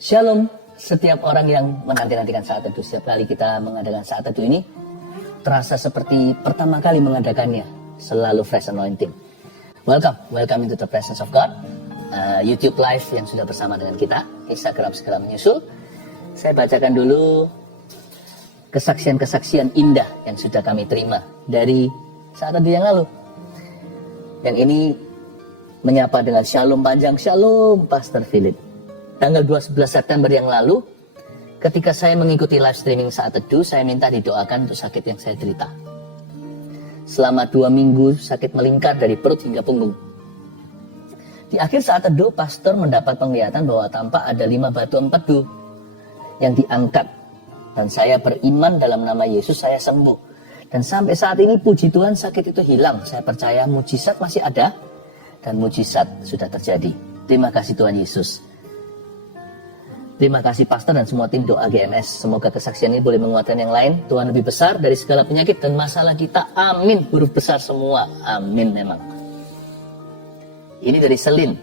Shalom, setiap orang yang menanti-nantikan saat teduh. Setiap kali kita mengadakan saat teduh ini, terasa seperti pertama kali mengadakannya. Selalu fresh anointing. Welcome into the presence of God. YouTube live yang sudah bersama dengan kita. Instagram segera menyusul. Saya bacakan dulu kesaksian-kesaksian indah yang sudah kami terima dari saat teduh yang lalu. Yang ini menyapa dengan shalom panjang. Shalom, Pastor Philip. Tanggal 12 September yang lalu, ketika saya mengikuti live streaming saat teduh, saya minta didoakan untuk sakit yang saya derita. Selama 2 minggu, sakit melingkar dari perut hingga punggung. Di akhir saat teduh, pastor mendapat penglihatan bahwa tampak ada 5 batu empedu yang diangkat. Dan saya beriman dalam nama Yesus, saya sembuh. Dan sampai saat ini, puji Tuhan, sakit itu hilang. Saya percaya mujizat masih ada, dan mujizat sudah terjadi. Terima kasih Tuhan Yesus. Terima kasih pastor dan semua tim doa GMS. Semoga kesaksian ini boleh menguatkan yang lain. Tuhan lebih besar dari segala penyakit dan masalah kita. Amin. Huruf besar semua. Amin memang. Ini dari Selin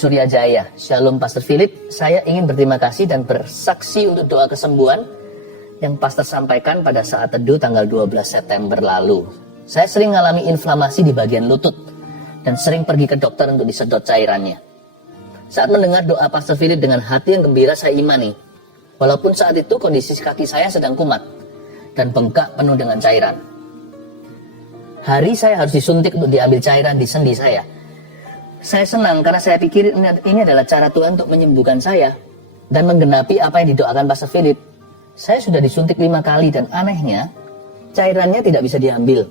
Suryajaya. Shalom Pastor Philip. Saya ingin berterima kasih dan bersaksi untuk doa kesembuhan yang pastor sampaikan pada saat teduh tanggal 12 September lalu. Saya sering mengalami inflamasi di bagian lutut dan sering pergi ke dokter untuk disedot cairannya. Saat mendengar doa Pastor Philip dengan hati yang gembira, saya imani. Walaupun saat itu kondisi kaki saya sedang kumat dan bengkak penuh dengan cairan. Hari saya harus disuntik untuk diambil cairan di sendi saya. Saya senang karena saya pikir ini adalah cara Tuhan untuk menyembuhkan saya dan menggenapi apa yang didoakan Pastor Philip. Saya sudah disuntik 5 kali dan anehnya cairannya tidak bisa diambil.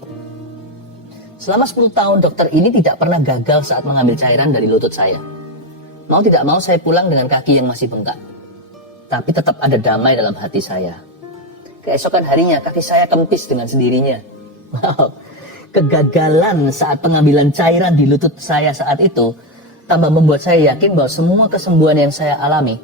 Selama 10 tahun dokter ini tidak pernah gagal saat mengambil cairan dari lutut saya. Mau tidak mau saya pulang dengan kaki yang masih bengkak. Tapi tetap ada damai dalam hati saya. Keesokan harinya kaki saya kempis dengan sendirinya. Wow. Kegagalan saat pengambilan cairan di lutut saya saat itu tambah membuat saya yakin bahwa semua kesembuhan yang saya alami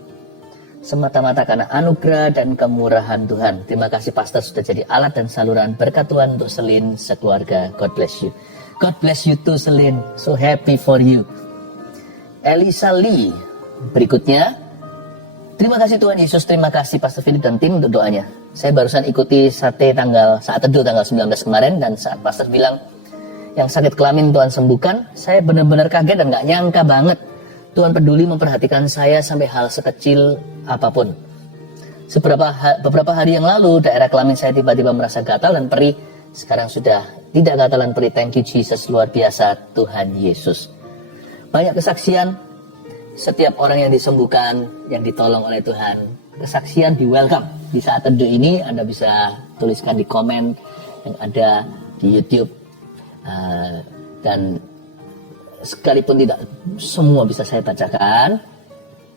semata-mata karena anugerah dan kemurahan Tuhan. Terima kasih pastor sudah jadi alat dan saluran berkat Tuhan untuk Selin sekeluarga. God bless you. God bless you too Selin. So happy for you. Elisa Lee berikutnya. Terima kasih Tuhan Yesus, terima kasih Pastor Philip dan tim untuk doanya. Saya barusan ikuti saat teduh tanggal 19 kemarin, dan saat Pastor bilang yang sakit kelamin Tuhan sembuhkan, saya benar-benar kaget dan gak nyangka banget Tuhan peduli memperhatikan saya sampai hal sekecil apapun. Beberapa hari yang lalu daerah kelamin saya tiba-tiba merasa gatal dan perih. Sekarang sudah tidak gatal dan perih. Thank you Jesus, luar biasa Tuhan Yesus. Banyak kesaksian, setiap orang yang disembuhkan, yang ditolong oleh Tuhan. Kesaksian di welcome. Di saat teduh ini Anda bisa tuliskan di komen yang ada di YouTube. Dan sekalipun tidak semua bisa saya bacakan,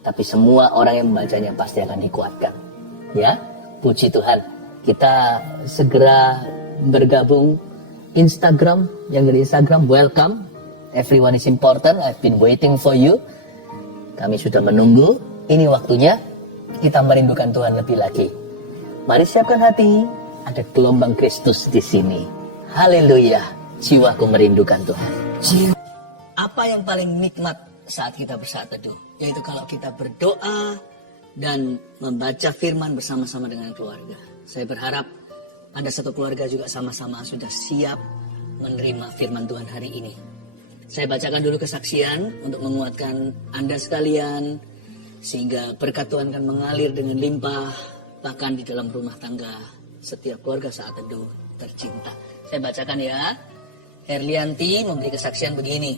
tapi semua orang yang membacanya pasti akan dikuatkan. Ya, puji Tuhan. Kita segera bergabung Instagram, yang dari Instagram welcome. Everyone is important. I've been waiting for you. Kami sudah menunggu. Ini waktunya kita merindukan Tuhan lebih lagi. Mari siapkan hati. Ada gelombang Kristus di sini. Haleluya. Jiwaku merindukan Tuhan. Apa yang paling nikmat saat kita bersaat teduh? Yaitu kalau kita berdoa dan membaca firman bersama-sama dengan keluarga. Saya berharap Anda satu keluarga juga sama-sama sudah siap menerima firman Tuhan hari ini. Saya bacakan dulu kesaksian untuk menguatkan Anda sekalian, sehingga berkat Tuhan akan mengalir dengan limpah, bahkan di dalam rumah tangga setiap keluarga saat teduh tercinta. Saya bacakan ya. Herlianti memberi kesaksian begini.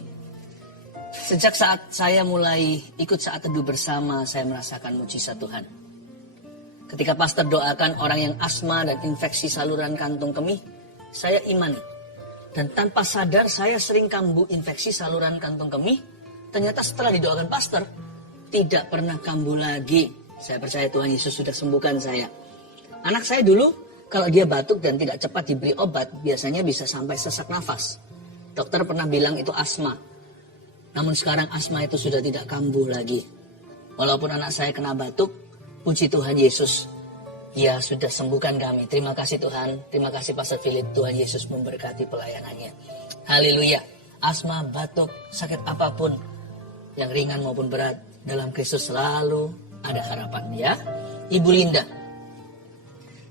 Sejak saat saya mulai ikut saat teduh bersama, saya merasakan mujizat Tuhan. Ketika pastor doakan orang yang asma dan infeksi saluran kantung kemih, saya imani. Dan tanpa sadar saya sering kambuh infeksi saluran kantung kemih. Ternyata setelah didoakan pastor, tidak pernah kambuh lagi. Saya percaya Tuhan Yesus sudah sembuhkan saya. Anak saya dulu, kalau dia batuk dan tidak cepat diberi obat, biasanya bisa sampai sesak nafas. Dokter pernah bilang itu asma. Namun sekarang asma itu sudah tidak kambuh lagi. Walaupun anak saya kena batuk, puji Tuhan Yesus, Dia sudah sembuhkan kami. Terima kasih Tuhan. Terima kasih Pastor Philip. Tuhan Yesus memberkati pelayanannya. Haleluya. Asma, batuk, sakit apapun yang ringan maupun berat, Dalam Kristus selalu ada harapan ya. Ibu Linda,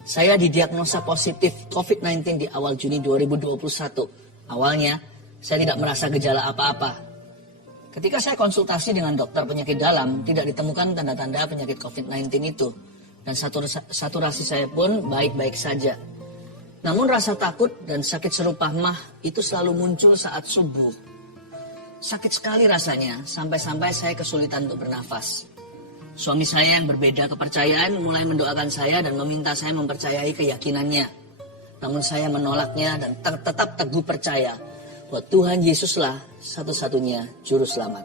saya didiagnosa positif COVID-19 di awal Juni 2021. Awalnya, saya tidak merasa gejala apa-apa. Ketika saya konsultasi dengan dokter penyakit dalam, tidak ditemukan tanda-tanda penyakit COVID-19 itu. Dan saturasi saya pun baik-baik saja. Namun rasa takut dan sakit serupa mah itu selalu muncul saat subuh. Sakit sekali rasanya, sampai-sampai saya kesulitan untuk bernafas. Suami saya yang berbeda kepercayaan mulai mendoakan saya dan meminta saya mempercayai keyakinannya. Namun saya menolaknya dan tetap teguh percaya bahwa Tuhan Yesuslah satu-satunya juru selamat.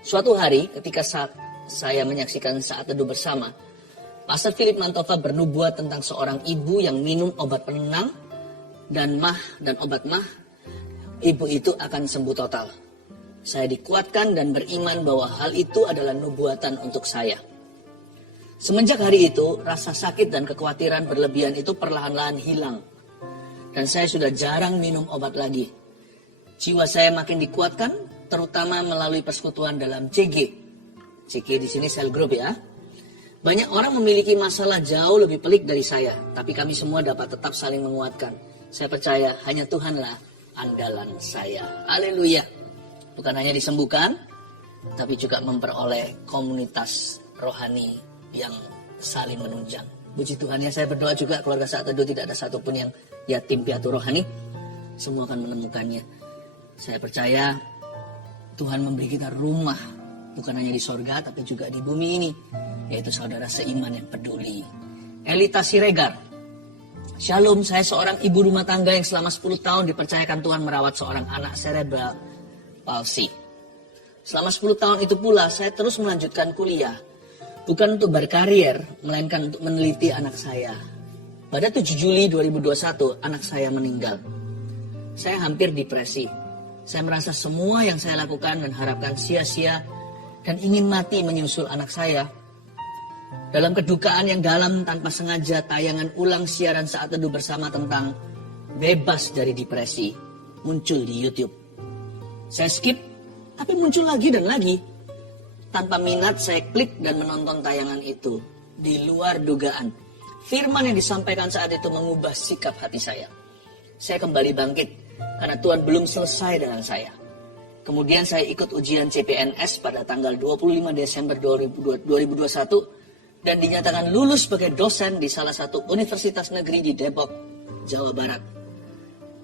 Suatu hari ketika saya menyaksikan saat teduh bersama, Pastor Philip Mantova bernubuat tentang seorang ibu yang minum obat penenang dan obat mah, ibu itu akan sembuh total. Saya dikuatkan dan beriman bahwa hal itu adalah nubuatan untuk saya. Semenjak hari itu, rasa sakit dan kekhawatiran berlebihan itu perlahan-lahan hilang. Dan saya sudah jarang minum obat lagi. Jiwa saya makin dikuatkan, terutama melalui persekutuan dalam CG. CG di sini cell group ya. Banyak orang memiliki masalah jauh lebih pelik dari saya, tapi kami semua dapat tetap saling menguatkan. Saya percaya hanya Tuhanlah andalan saya. Haleluya. Bukan hanya disembuhkan, tapi juga memperoleh komunitas rohani yang saling menunjang. Puji Tuhan ya, saya berdoa juga keluarga Saat Teduh tidak ada satupun yang yatim piatu rohani. Semua akan menemukannya. Saya percaya Tuhan memberi kita rumah, bukan hanya di sorga, tapi juga di bumi ini. Yaitu saudara seiman yang peduli. Elita Siregar. Shalom, saya seorang ibu rumah tangga yang selama 10 tahun dipercayakan Tuhan merawat seorang anak cerebral palsy. Selama 10 tahun itu pula saya terus melanjutkan kuliah. Bukan untuk berkarier, melainkan untuk meneliti anak saya. Pada 7 Juli 2021, anak saya meninggal. Saya hampir depresi. Saya merasa semua yang saya lakukan dan harapkan sia-sia dan ingin mati menyusul anak saya. Dalam kedukaan yang dalam tanpa sengaja tayangan ulang siaran Saat Teduh bersama tentang bebas dari depresi muncul di YouTube. Saya skip, tapi muncul lagi dan lagi. Tanpa minat saya klik dan menonton tayangan itu. Di luar dugaan, firman yang disampaikan saat itu mengubah sikap hati saya. Saya kembali bangkit karena Tuhan belum selesai dengan saya. Kemudian saya ikut ujian CPNS pada tanggal 25 Desember 2021 dan dinyatakan lulus sebagai dosen di salah satu universitas negeri di Depok, Jawa Barat.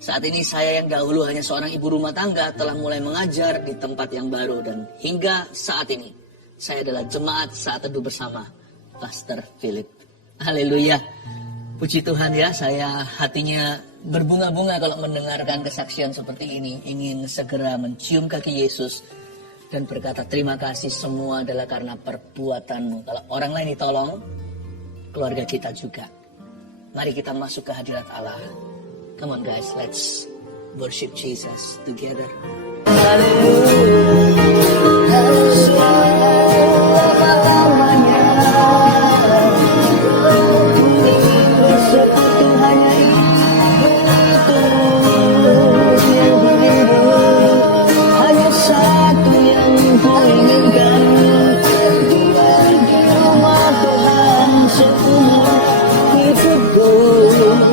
Saat ini saya yang dahulu hanya seorang ibu rumah tangga telah mulai mengajar di tempat yang baru dan hingga saat ini saya adalah jemaat Saat Teduh bersama Pastor Philip. Haleluya. Puji Tuhan ya, saya hatinya berbunga-bunga kalau mendengarkan kesaksian seperti ini. Ingin segera mencium kaki Yesus dan berkata terima kasih, semua adalah karena perbuatanmu. Kalau orang lain ditolong, keluarga kita juga. Mari kita masuk ke hadirat Allah. Come on guys, let's worship Jesus together.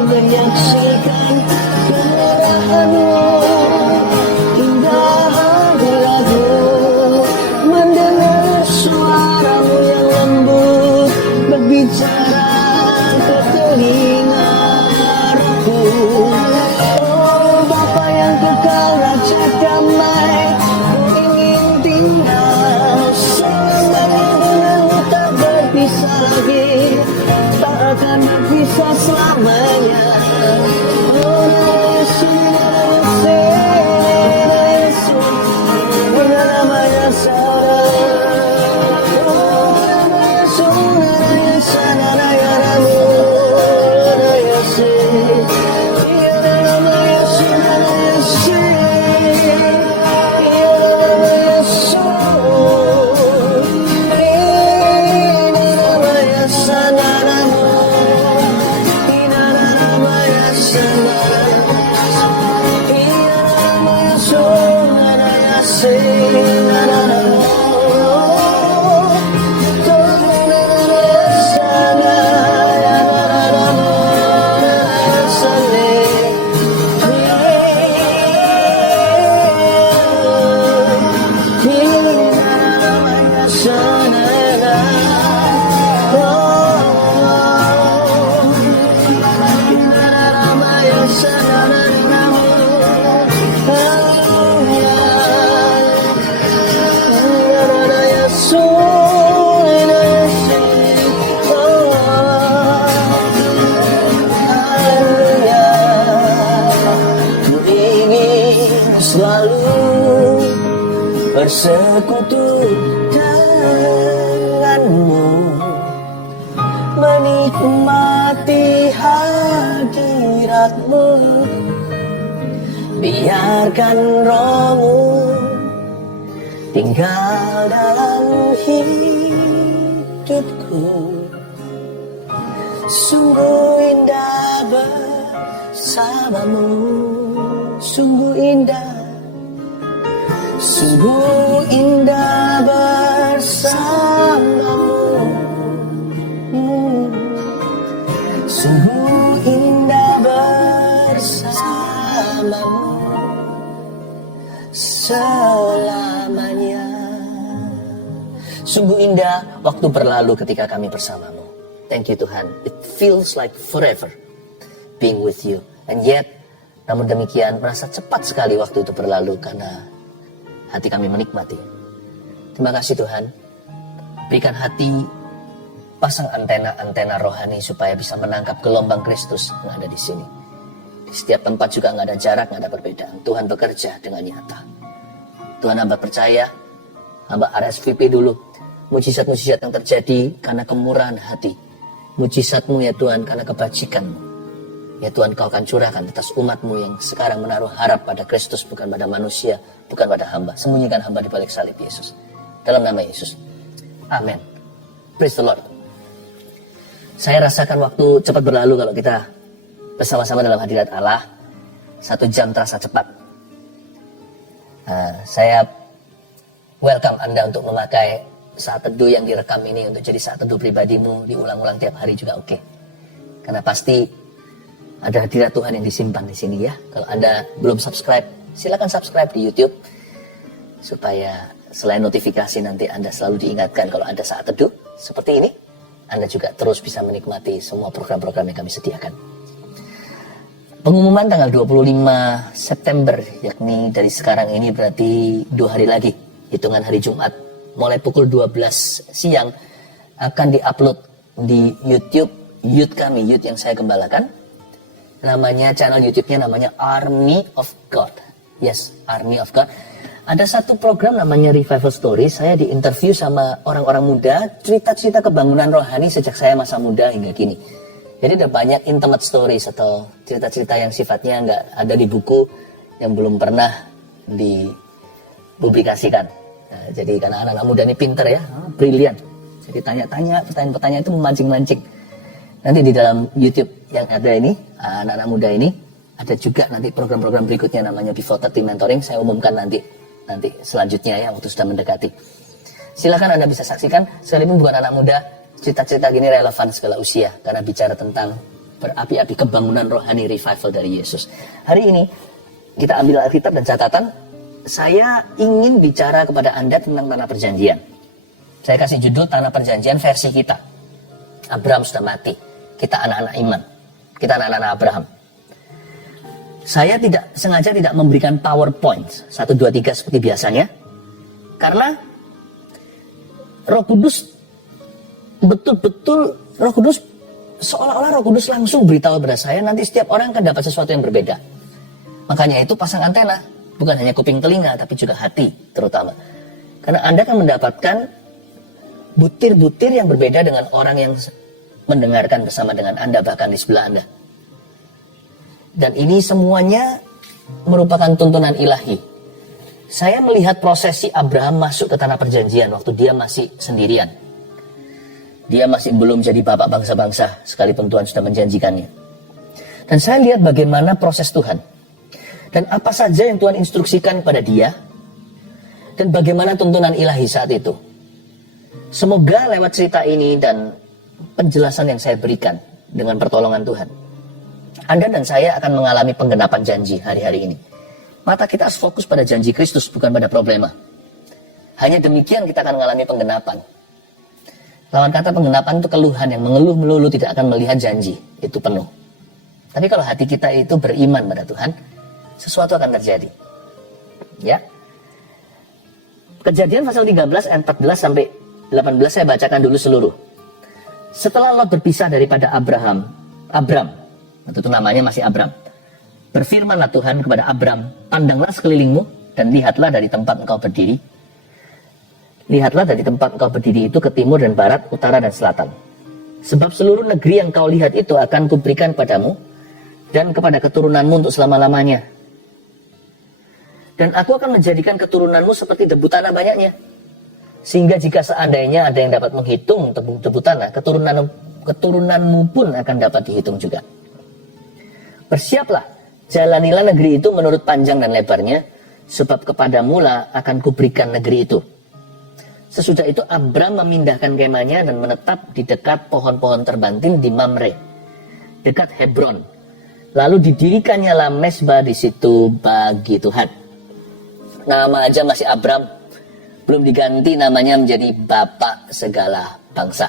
Menyaksikan kemurahan-Mu, indah hari selalu bersekutu denganmu, menikmati hadiratmu. Biarkan rohmu tinggal dalam hidupku. Sungguh indah bersamamu, sungguh indah, sungguh indah bersamamu. Sungguh indah bersamamu selamanya. Sungguh indah waktu berlalu ketika kami bersamamu. Thank you Tuhan. It feels like forever being with you. And yet, namun demikian merasa cepat sekali waktu itu berlalu karena hati kami menikmati. Terima kasih Tuhan. Berikan hati, pasang antena-antena rohani supaya bisa menangkap gelombang Kristus yang ada di sini. Di setiap tempat juga nggak ada jarak, nggak ada perbedaan. Tuhan bekerja dengan nyata. Tuhan, hamba percaya, hamba RSVP dulu. Mujizat-mujizat yang terjadi karena kemurahan hati. Mujizat-Mu ya Tuhan karena kebajikan-Mu. Ya Tuhan, Kau akan curahkan atas umat-Mu yang sekarang menaruh harap pada Kristus, bukan pada manusia, bukan pada hamba. Sembunyikan hamba di balik salib Yesus. Dalam nama Yesus. Amin. Praise the Lord. Saya rasakan waktu cepat berlalu kalau kita bersama-sama dalam hadirat Allah. 1 jam terasa cepat. Saya welcome Anda untuk memakai saat teduh yang direkam ini untuk jadi saat teduh pribadimu, diulang-ulang tiap hari juga oke. Karena pasti ada hadirat Tuhan yang disimpan di sini ya. Kalau Anda belum subscribe, silakan subscribe di YouTube supaya selain notifikasi nanti Anda selalu diingatkan kalau ada saat teduh seperti ini, Anda juga terus bisa menikmati semua program-program yang kami sediakan. Pengumuman tanggal 25 September, yakni dari sekarang ini berarti 2 hari lagi, hitungan hari Jumat, mulai pukul 12 siang akan diupload di YouTube Youth kami, Youth yang saya gembalakan. Namanya, channel YouTube-nya namanya Army of God. Yes, Army of God. Ada satu program namanya Revival Story. Saya diinterview sama orang-orang muda, cerita-cerita kebangunan rohani sejak saya masa muda hingga kini. Jadi ada banyak intimate stories atau cerita-cerita yang sifatnya nggak ada di buku, yang belum pernah dipublikasikan. Nah, jadi karena anak-anak muda ini pinter ya, brilian. Jadi tanya-tanya, pertanyaan-pertanyaan itu memancing-mancing. Nanti di dalam YouTube yang ada ini, anak-anak muda ini, ada juga nanti program-program berikutnya namanya Before 30 Mentoring. Saya umumkan nanti selanjutnya ya, waktu sudah mendekati. Silakan Anda bisa saksikan, sekalipun bukan anak muda, cerita-cerita gini relevan segala usia, karena bicara tentang berapi-api kebangunan rohani revival dari Yesus. Hari ini, kita ambil Alkitab dan catatan, saya ingin bicara kepada Anda tentang Tanah Perjanjian. Saya kasih judul Tanah Perjanjian versi kita. Abraham sudah mati. Kita anak-anak iman. Kita anak-anak Abraham. Saya sengaja tidak memberikan PowerPoint 1, 2, 3 seperti biasanya. Karena Roh Kudus betul-betul seolah-olah Roh Kudus langsung beritahu kepada saya, nanti setiap orang akan dapat sesuatu yang berbeda. Makanya itu pasang antena. Bukan hanya kuping telinga, tapi juga hati terutama. Karena Anda akan mendapatkan butir-butir yang berbeda dengan orang yang mendengarkan bersama dengan Anda, bahkan di sebelah Anda. Dan ini semuanya merupakan tuntunan ilahi. Saya melihat prosesi Abraham masuk ke Tanah Perjanjian waktu dia masih sendirian. Dia masih belum jadi bapak bangsa-bangsa, sekalipun Tuhan sudah menjanjikannya. Dan saya lihat bagaimana proses Tuhan. Dan apa saja yang Tuhan instruksikan pada dia, dan bagaimana tuntunan ilahi saat itu. Semoga lewat cerita ini dan penjelasan yang saya berikan dengan pertolongan Tuhan, Anda dan saya akan mengalami penggenapan janji hari-hari ini. Mata kita harus fokus pada janji Kristus, bukan pada problema. Hanya demikian kita akan mengalami penggenapan. Lawan kata penggenapan itu keluhan, yang mengeluh melulu tidak akan melihat janji itu penuh. Tapi kalau hati kita itu beriman pada Tuhan, sesuatu akan terjadi. Ya. Kejadian pasal 13 ayat 14 sampai 18 saya bacakan dulu seluruh. Setelah Lot berpisah daripada Abram, waktu itu namanya masih Abram. Berfirmanlah Tuhan kepada Abram, pandanglah sekelilingmu dan lihatlah dari tempat engkau berdiri. Lihatlah dari tempat engkau berdiri itu ke timur dan barat, utara dan selatan. Sebab seluruh negeri yang kau lihat itu akan kuberikan padamu dan kepada keturunanmu untuk selama-lamanya. Dan aku akan menjadikan keturunanmu seperti debu tanah banyaknya. Sehingga jika seandainya ada yang dapat menghitung debu tanah, keturunanmu pun akan dapat dihitung juga. Bersiaplah, jalanilah negeri itu menurut panjang dan lebarnya, sebab kepadamu lah akan kuberikan negeri itu. Sesudah itu Abram memindahkan kemahnya dan menetap di dekat pohon-pohon terbanting di Mamre, dekat Hebron. Lalu didirikannya lah mesbah di situ bagi Tuhan. Nama aja masih Abram, belum diganti namanya menjadi Bapak segala bangsa.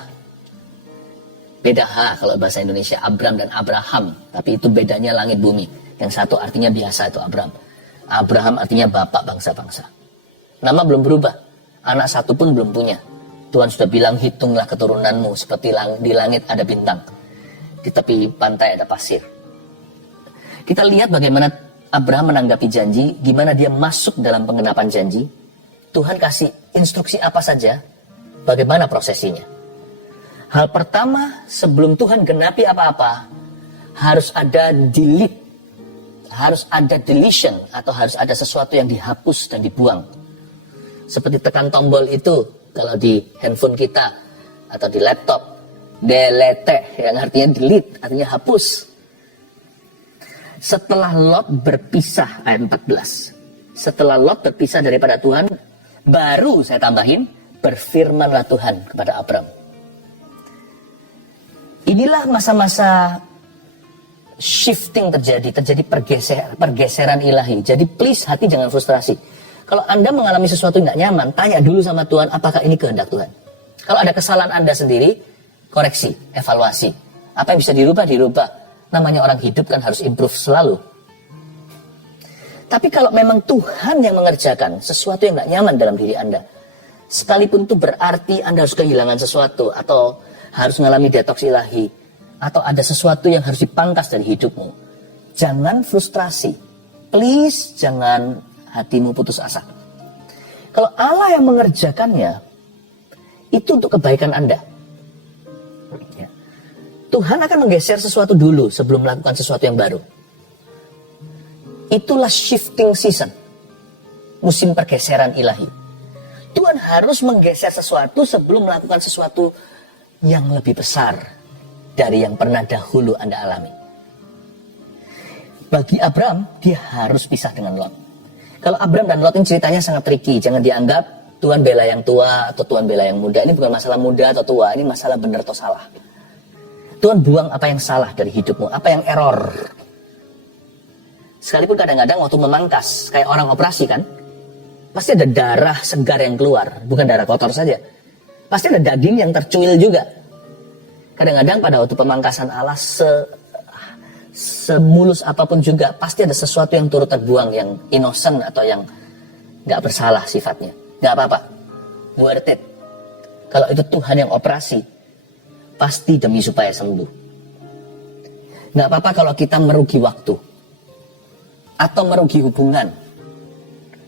Beda kalau bahasa Indonesia Abram dan Abraham, tapi itu bedanya langit bumi. Yang satu artinya biasa itu Abram. Abraham artinya Bapak bangsa-bangsa. Nama belum berubah, anak satu pun belum punya. Tuhan sudah bilang, hitunglah keturunanmu seperti di langit ada bintang, di tepi pantai ada pasir. Kita lihat bagaimana Abraham menanggapi janji, gimana dia masuk dalam penggenapan janji. Tuhan kasih instruksi apa saja, bagaimana prosesinya. Hal pertama, sebelum Tuhan genapi apa-apa, harus ada delete, harus ada deletion, atau harus ada sesuatu yang dihapus dan dibuang. Seperti tekan tombol itu, kalau di handphone kita, atau di laptop, delete, yang artinya delete, artinya hapus. Setelah Lot berpisah, ayat 14. Setelah Lot berpisah daripada Tuhan, baru saya tambahin, berfirmanlah Tuhan kepada Abram. Inilah masa-masa shifting terjadi pergeseran ilahi. Jadi please hati jangan frustrasi. Kalau Anda mengalami sesuatu yang tidak nyaman, tanya dulu sama Tuhan, apakah ini kehendak Tuhan. Kalau ada kesalahan Anda sendiri, koreksi, evaluasi. Apa yang bisa dirubah. Namanya orang hidup kan harus improve selalu. Tapi kalau memang Tuhan yang mengerjakan sesuatu yang tidak nyaman dalam diri Anda, sekalipun itu berarti Anda harus kehilangan sesuatu, atau harus mengalami detoks ilahi, atau ada sesuatu yang harus dipangkas dari hidupmu, jangan frustrasi. Please jangan hatimu putus asa. Kalau Allah yang mengerjakannya, itu untuk kebaikan Anda. Tuhan akan menggeser sesuatu dulu sebelum melakukan sesuatu yang baru. Itulah shifting season. Musim pergeseran ilahi. Tuhan harus menggeser sesuatu sebelum melakukan sesuatu yang lebih besar dari yang pernah dahulu Anda alami. Bagi Abram, dia harus pisah dengan Lot. Kalau Abram dan Lot ini ceritanya sangat tricky. Jangan dianggap Tuhan bela yang tua atau Tuhan bela yang muda. Ini bukan masalah muda atau tua. Ini masalah benar atau salah. Tuhan buang apa yang salah dari hidupmu, apa yang error. Sekalipun kadang-kadang waktu memangkas, kayak orang operasi kan, pasti ada darah segar yang keluar, bukan darah kotor saja. Pasti ada daging yang tercuil juga. Kadang-kadang pada waktu pemangkasan Allah, semulus apapun juga, pasti ada sesuatu yang turut terbuang, yang innocent atau yang gak bersalah sifatnya. Gak apa-apa, worth it. Kalau itu Tuhan yang operasi, pasti demi supaya sembuh. Nggak apa-apa kalau kita merugi waktu, atau merugi hubungan,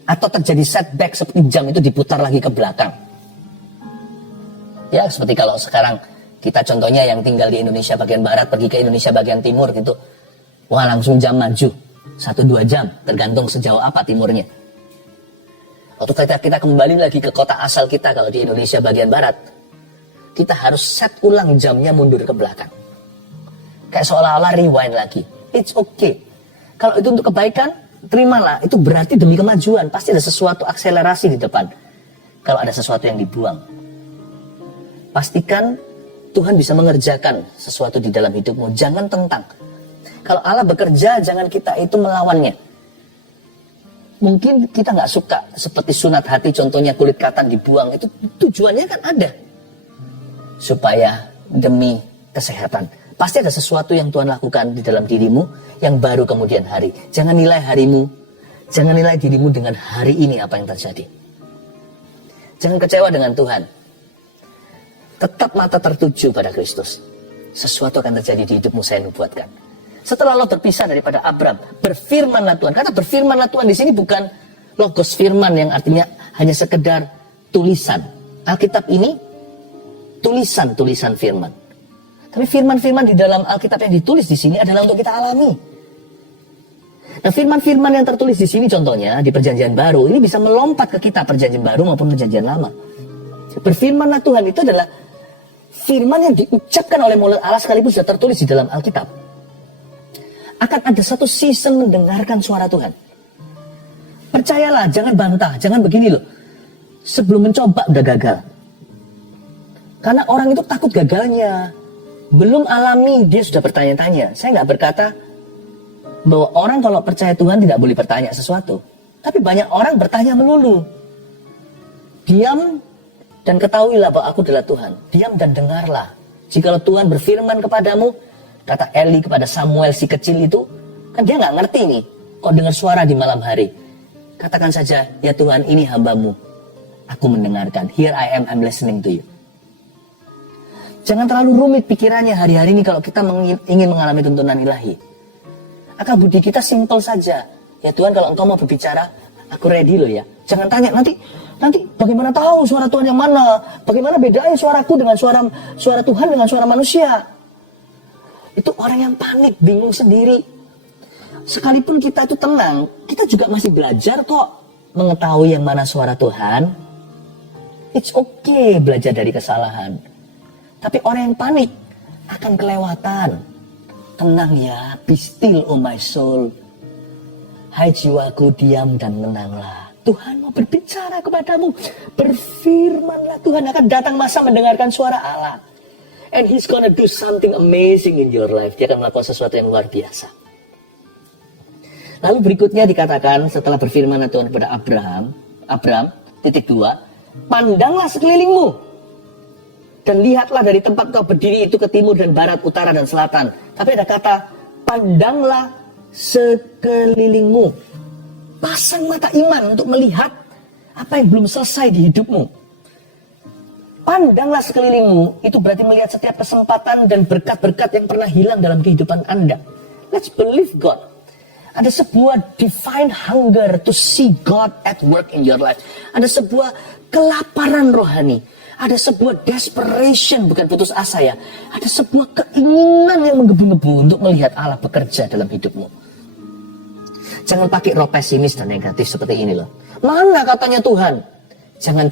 atau terjadi setback seperti jam itu diputar lagi ke belakang. Ya seperti kalau sekarang kita contohnya yang tinggal di Indonesia bagian barat pergi ke Indonesia bagian timur gitu, wah langsung jam maju 1-2 jam, tergantung sejauh apa timurnya. Waktu kita kembali lagi ke kota asal kita, kalau di Indonesia bagian barat, kita harus set ulang jamnya mundur ke belakang. Kayak seolah-olah rewind lagi. It's okay. Kalau itu untuk kebaikan, terimalah. Itu berarti demi kemajuan. Pasti ada sesuatu akselerasi di depan. Kalau ada sesuatu yang dibuang. Pastikan Tuhan bisa mengerjakan sesuatu di dalam hidupmu. Jangan tentang. Kalau Allah bekerja, jangan kita itu melawannya. Mungkin kita nggak suka. Seperti sunat hati, contohnya kulit katan dibuang. Itu tujuannya kan ada. Supaya demi kesehatan. Pasti ada sesuatu yang Tuhan lakukan di dalam dirimu yang baru kemudian hari. Jangan nilai harimu, jangan nilai dirimu dengan hari ini apa yang terjadi. Jangan kecewa dengan Tuhan. Tetap mata tertuju pada Kristus. Sesuatu akan terjadi di hidupmu, saya nubuatkan. Setelah Lot terpisah daripada Abram, berfirmanlah Tuhan. Kata berfirmanlah Tuhan di sini bukan logos firman yang artinya hanya sekedar tulisan. Alkitab ini tulisan-tulisan firman. Tapi firman-firman di dalam Alkitab yang ditulis di sini adalah untuk kita alami. Nah, firman-firman yang tertulis di sini contohnya di Perjanjian Baru ini bisa melompat ke kita Perjanjian Baru maupun Perjanjian Lama. Berfirmanlah Tuhan itu adalah firman yang diucapkan oleh mulut Allah sekalipun sudah tertulis di dalam Alkitab. Akan ada satu season mendengarkan suara Tuhan. Percayalah, jangan bantah, jangan begini loh. Sebelum mencoba udah gagal. Karena orang itu takut gagalnya. Belum alami, dia sudah bertanya-tanya. Saya nggak berkata bahwa orang kalau percaya Tuhan tidak boleh bertanya sesuatu. Tapi banyak orang bertanya melulu. Diam dan ketahuilah bahwa aku adalah Tuhan. Diam dan dengarlah. Jikalau Tuhan berfirman kepadamu, kata Eli kepada Samuel si kecil itu, kan dia nggak ngerti nih. Kok dengar suara di malam hari? Katakan saja, ya Tuhan ini hambamu. Aku mendengarkan. Here I am, I'm listening to you. Jangan terlalu rumit pikirannya hari-hari ini kalau kita ingin mengalami tuntunan ilahi. Akal budi kita simple saja. Ya Tuhan, kalau engkau mau berbicara, aku ready loh ya. Jangan tanya, nanti bagaimana tahu suara Tuhan yang mana? Bagaimana bedain suaraku dengan suara Tuhan dengan suara manusia? Itu orang yang panik, bingung sendiri. Sekalipun kita itu tenang, kita juga masih belajar kok mengetahui yang mana suara Tuhan. It's okay belajar dari kesalahan. Tapi orang yang panik akan kelewatan. Tenang ya, be still oh my soul. Hai jiwaku, diam dan tenanglah. Tuhan mau berbicara kepadamu. Berfirmanlah, Tuhan akan datang masa mendengarkan suara Allah. And He's gonna do something amazing in your life. Dia akan melakukan sesuatu yang luar biasa. Lalu berikutnya dikatakan setelah berfirman Tuhan kepada Abram, titik 2, pandanglah sekelilingmu. Dan lihatlah dari tempat kau berdiri itu ke timur dan barat, utara dan selatan. Tapi ada kata, pandanglah sekelilingmu. Pasang mata iman untuk melihat apa yang belum selesai di hidupmu. Pandanglah sekelilingmu, itu berarti melihat setiap kesempatan dan berkat-berkat yang pernah hilang dalam kehidupan Anda. Let's believe God. Ada sebuah divine hunger to see God at work in your life. Ada sebuah kelaparan rohani. Ada sebuah desperation, bukan putus asa ya. Ada sebuah keinginan yang menggebu-gebu untuk melihat Allah bekerja dalam hidupmu. Jangan pakai roh pesimis dan negatif seperti ini loh. Mana katanya Tuhan? Jangan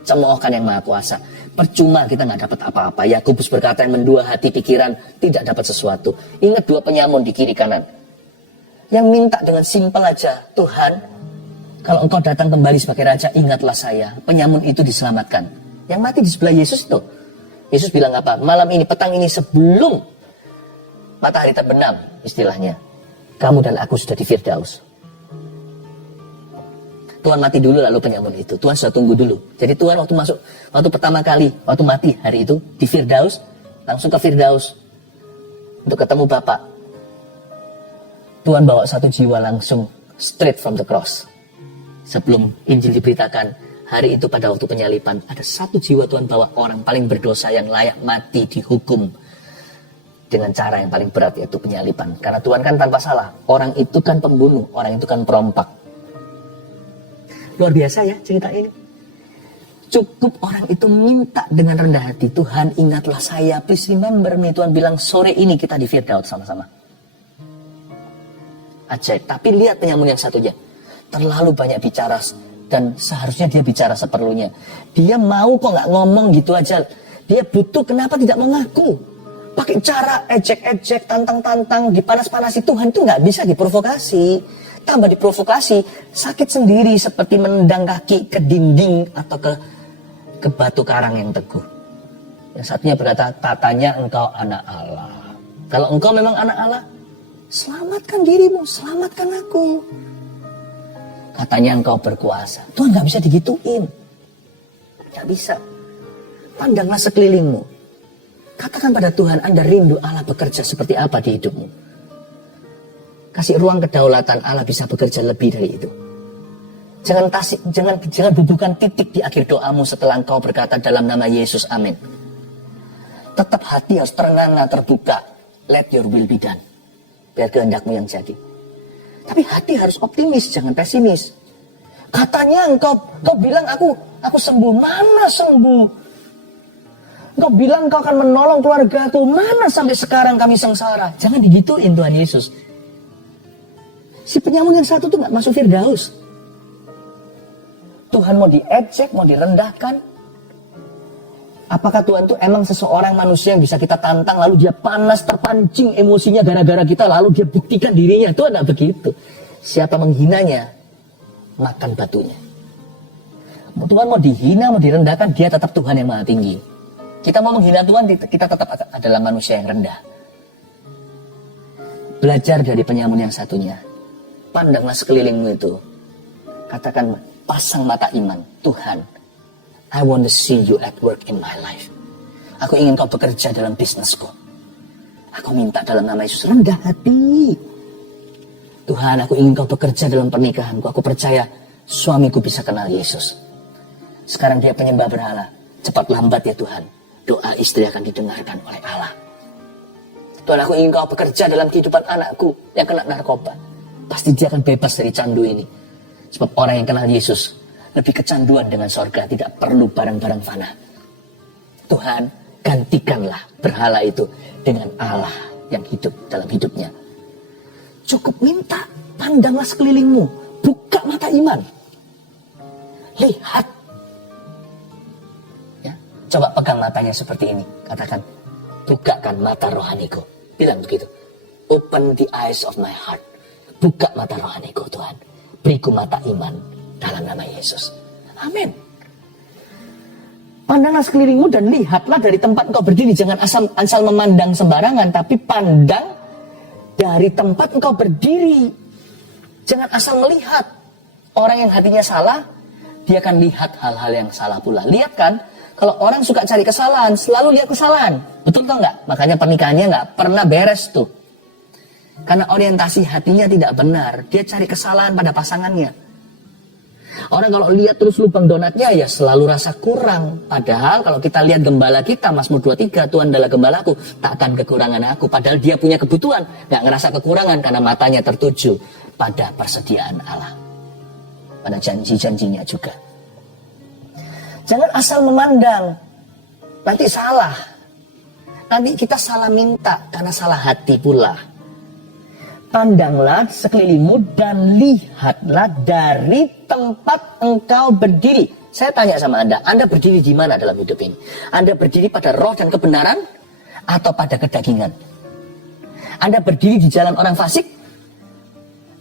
cemoohkan yang Maha Kuasa. Percuma kita nggak dapat apa-apa. Yakobus berkata yang mendua hati pikiran tidak dapat sesuatu. Ingat 2 penyamun di kiri kanan. Yang minta dengan simpel aja, Tuhan, kalau engkau datang kembali sebagai Raja, ingatlah saya. Penyamun itu diselamatkan. Yang mati di sebelah Yesus tuh. Yesus bilang apa? Malam ini, petang ini sebelum matahari terbenam, istilahnya. Kamu dan aku sudah di Firdaus. Tuhan mati dulu lalu penyamun itu. Tuhan sudah tunggu dulu. Jadi Tuhan waktu pertama kali, waktu mati hari itu di Firdaus, langsung ke Firdaus untuk ketemu Bapa. Tuhan bawa satu jiwa langsung straight from the cross. Sebelum Injil diberitakan, hari itu pada waktu penyaliban, ada satu jiwa Tuhan bawa, orang paling berdosa yang layak mati dihukum dengan cara yang paling berat, yaitu penyaliban. Karena Tuhan kan tanpa salah. Orang itu kan pembunuh, orang itu kan perompak. Luar biasa ya cerita ini. Cukup orang itu minta dengan rendah hati, Tuhan ingatlah saya, please remember me. Tuhan bilang sore ini kita di Firdaus sama-sama. Ajaib. Tapi lihat penyamun yang satunya. Terlalu banyak bicara dan seharusnya dia bicara seperlunya. Dia mau kok nggak ngomong gitu aja. Dia butuh, kenapa tidak mengaku? Pakai cara ejek-ejek, tantang-tantang, dipanas-panasi. Tuhan itu nggak bisa diprovokasi. Tambah diprovokasi, sakit sendiri seperti menendang kaki ke dinding atau ke batu karang yang teguh. Yang satunya berkata, katanya engkau anak Allah. Kalau engkau memang anak Allah, selamatkan dirimu, selamatkan aku. Katanya engkau berkuasa. Tuhan gak bisa digituin. Gak bisa. Pandanglah sekelilingmu. Katakan pada Tuhan, Anda rindu Allah bekerja seperti apa di hidupmu. Kasih ruang kedaulatan Allah bisa bekerja lebih dari itu. Jangan bubuhkan titik di akhir doamu setelah engkau berkata dalam nama Yesus, amin. Tetap hati harus ternganga, terbuka. Let your will be done. biar kehendakmu yang jadi. Tapi hati harus optimis, jangan pesimis. Katanya engkau bilang aku sembuh, mana sembuh? Engkau bilang kau akan menolong keluargaku, mana sampai sekarang kami sengsara? Jangan digituin Tuhan Yesus. Si penyamun yang satu tuh gak masuk Firdaus. Tuhan mau diejek, mau direndahkan. Apakah Tuhan tuh emang seseorang manusia yang bisa kita tantang, lalu dia panas, terpancing emosinya gara-gara kita, lalu dia buktikan dirinya? Itu ada begitu. Siapa menghinanya, makan batunya. Tuhan mau dihina, mau direndahkan, dia tetap Tuhan yang maha tinggi. Kita mau menghina Tuhan, kita tetap adalah manusia yang rendah. Belajar dari penyamun yang satunya. Pandanglah sekelilingmu itu. Katakan, pasang mata iman. Tuhan, I want to see you at work in my life. Aku ingin kau bekerja dalam bisnisku. Aku minta dalam nama Yesus, rendah hati. Tuhan, aku ingin kau bekerja dalam pernikahanku. Aku percaya suamiku bisa kenal Yesus. Sekarang dia penyembah berhala. Cepat lambat ya Tuhan. Doa istri akan didengarkan oleh Allah. Tuhan, aku ingin kau bekerja dalam kehidupan anakku yang kena narkoba. Pasti dia akan bebas dari candu ini. Sebab orang yang kenal Yesus lebih kecanduan dengan sorga, tidak perlu barang-barang fana. Tuhan, gantikanlah berhala itu dengan Allah yang hidup dalam hidupnya. Cukup minta, pandanglah sekelilingmu, buka mata iman. Lihat. Ya, coba pegang matanya seperti ini. Katakan, bukakan mata rohaniku. Bilang begitu. Open the eyes of my heart. Buka mata rohaniku Tuhan. Beriku mata iman dalam nama Yesus. Amin. Pandanglah sekelilingmu dan lihatlah dari tempat engkau berdiri. Jangan asal memandang sembarangan, tapi pandang dari tempat engkau berdiri. Jangan asal melihat. Orang yang hatinya salah, dia akan lihat hal-hal yang salah pula. Lihat kan, kalau orang suka cari kesalahan, selalu lihat kesalahan. Betul atau enggak? Makanya pernikahannya enggak pernah beres tuh. Karena orientasi hatinya tidak benar. Dia cari kesalahan pada pasangannya. Orang kalau lihat terus lubang donatnya, ya selalu rasa kurang. Padahal kalau kita lihat gembala kita, Mazmur 23, Tuhan adalah gembalaku, tak akan kekurangan aku. Padahal dia punya kebutuhan, gak ngerasa kekurangan karena matanya tertuju pada persediaan Allah. Pada janji-janjinya juga. Jangan asal memandang, nanti salah. Nanti kita salah minta karena salah hati pula. Pandanglah sekelilingmu dan lihatlah dari tempat engkau berdiri. Saya tanya sama Anda berdiri di mana dalam hidup ini? Anda berdiri pada roh dan kebenaran atau pada kedagingan? Anda berdiri di jalan orang fasik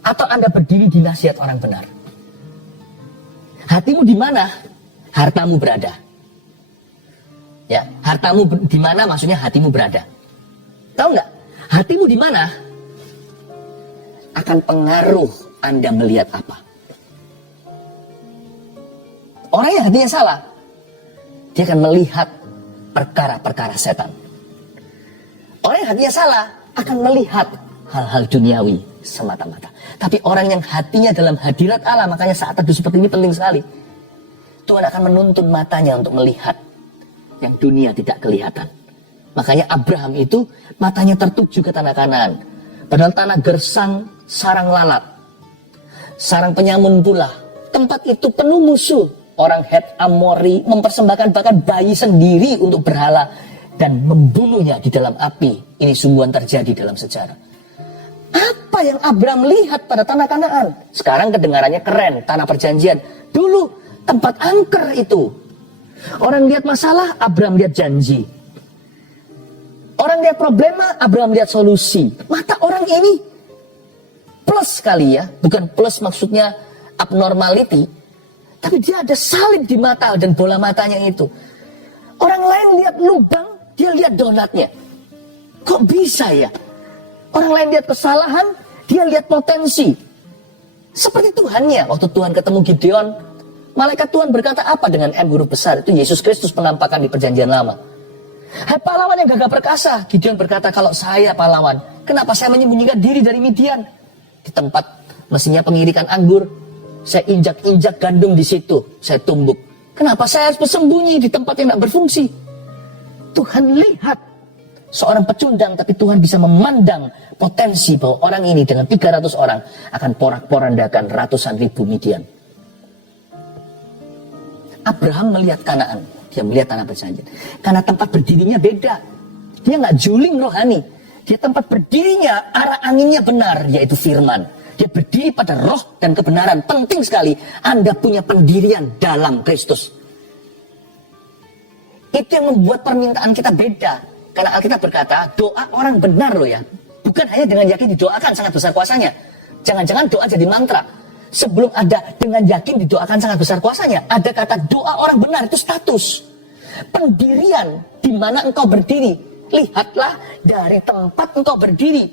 atau Anda berdiri di nasihat orang benar? Hatimu di mana? Hartamu berada. Ya, hartamu di mana maksudnya hatimu berada. Tahu nggak? Hatimu di mana? Akan pengaruh Anda melihat apa. Orang yang hatinya salah, dia akan melihat perkara-perkara setan. Orang yang hatinya salah akan melihat hal-hal duniawi semata-mata. Tapi orang yang hatinya dalam hadirat Allah, makanya saat teduh seperti ini penting sekali. Tuhan akan menuntun matanya untuk melihat yang dunia tidak kelihatan. Makanya Abraham itu matanya tertuju ke tanah Kanaan. Padahal tanah gersang, sarang lalat, sarang penyamun pula. Tempat itu penuh musuh. Orang Het Amori mempersembahkan bahkan bayi sendiri untuk berhala dan membunuhnya di dalam api. Ini sungguhan terjadi dalam sejarah. Apa yang Abraham lihat pada tanah Kanaan? Sekarang kedengarannya keren, tanah perjanjian. Dulu tempat angker itu. Orang lihat masalah, Abraham lihat janji. Orang lihat problema, Abraham lihat solusi. Mata orang ini plus sekali ya. Bukan plus maksudnya abnormality. Tapi dia ada salib di mata dan bola matanya itu. Orang lain lihat lubang, dia lihat donatnya. Kok bisa ya? Orang lain lihat kesalahan, dia lihat potensi. Seperti Tuhannya. Waktu Tuhan ketemu Gideon, malaikat Tuhan berkata apa dengan M huruf besar? Itu Yesus Kristus penampakan di perjanjian lama. Hai pahlawan yang gagah perkasa, Gideon berkata, kalau saya pahlawan, kenapa saya menyembunyikan diri dari Midian? Di tempat mestinya pengirikan anggur, saya injak-injak gandum di situ, saya tumbuk. Kenapa saya harus bersembunyi di tempat yang tidak berfungsi? Tuhan lihat seorang pecundang, tapi Tuhan bisa memandang potensi bahwa orang ini dengan 300 orang akan porak-porandakan ratusan ribu Midian. Abraham melihat Kanaan, dia melihat tanah perjanjian. Karena tempat berdirinya beda. Dia nggak juling rohani. Dia tempat berdirinya, arah anginnya benar, yaitu firman. Dia berdiri pada roh dan kebenaran. Penting sekali Anda punya pendirian dalam Kristus. Itu yang membuat permintaan kita beda. Karena Alkitab berkata, doa orang benar loh ya. Bukan hanya dengan yakin didoakan sangat besar kuasanya. Jangan-jangan doa jadi mantra. Sebelum ada dengan yakin didoakan sangat besar kuasanya, ada kata doa orang benar, itu status. Pendirian di mana engkau berdiri. Lihatlah dari tempat engkau berdiri.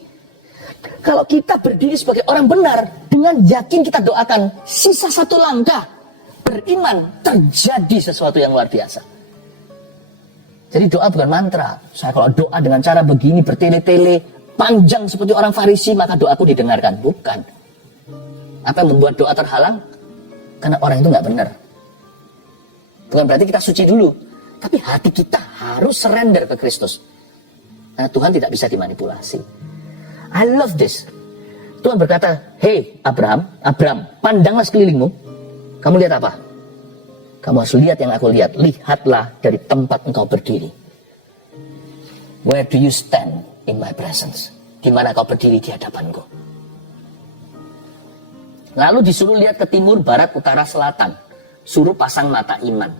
Kalau kita berdiri sebagai orang benar, dengan yakin kita doakan, sisa satu langkah, beriman, terjadi sesuatu yang luar biasa. Jadi doa bukan mantra. Saya kalau doa dengan cara begini, bertele-tele, panjang seperti orang Farisi, maka doaku didengarkan. Bukan. Apa yang membuat doa terhalang? Karena orang itu nggak benar. Bukan berarti kita suci dulu. Tapi hati kita harus surrender ke Kristus. Karena Tuhan tidak bisa dimanipulasi. I love this. Tuhan berkata, hey Abraham, pandanglah sekelilingmu. Kamu lihat apa? Kamu harus lihat yang aku lihat. Lihatlah dari tempat engkau berdiri. Where do you stand in my presence? Di mana kau berdiri di hadapanku? Lalu disuruh lihat ke timur, barat, utara, selatan. Suruh pasang mata iman.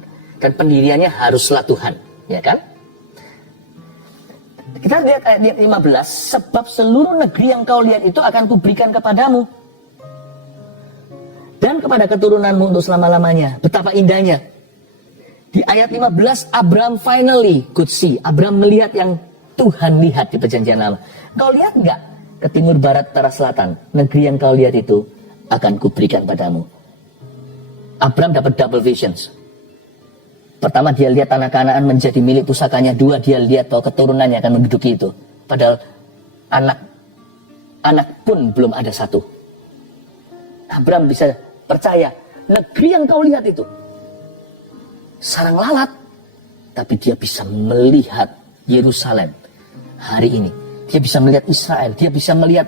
Dan pendiriannya haruslah Tuhan. Ya kan? Kita lihat ayat 15. Sebab seluruh negeri yang kau lihat itu akan kuberikan kepadamu. Dan kepada keturunanmu untuk selama-lamanya. Betapa indahnya. Di ayat 15, Abraham finally could see. Abraham melihat yang Tuhan lihat di perjanjian lama. Kau lihat enggak? Ke timur, barat, utara, selatan. Negeri yang kau lihat itu akan kuberikan padamu. Abraham dapat double visions. Pertama, dia lihat tanah Kanaan menjadi milik pusakanya. Dua, dia lihat bahwa keturunannya akan menduduki itu. Padahal anak pun belum ada satu. Abraham bisa percaya, negeri yang kau lihat itu sarang lalat, tapi dia bisa melihat Yerusalem hari ini. Dia bisa melihat Israel, dia bisa melihat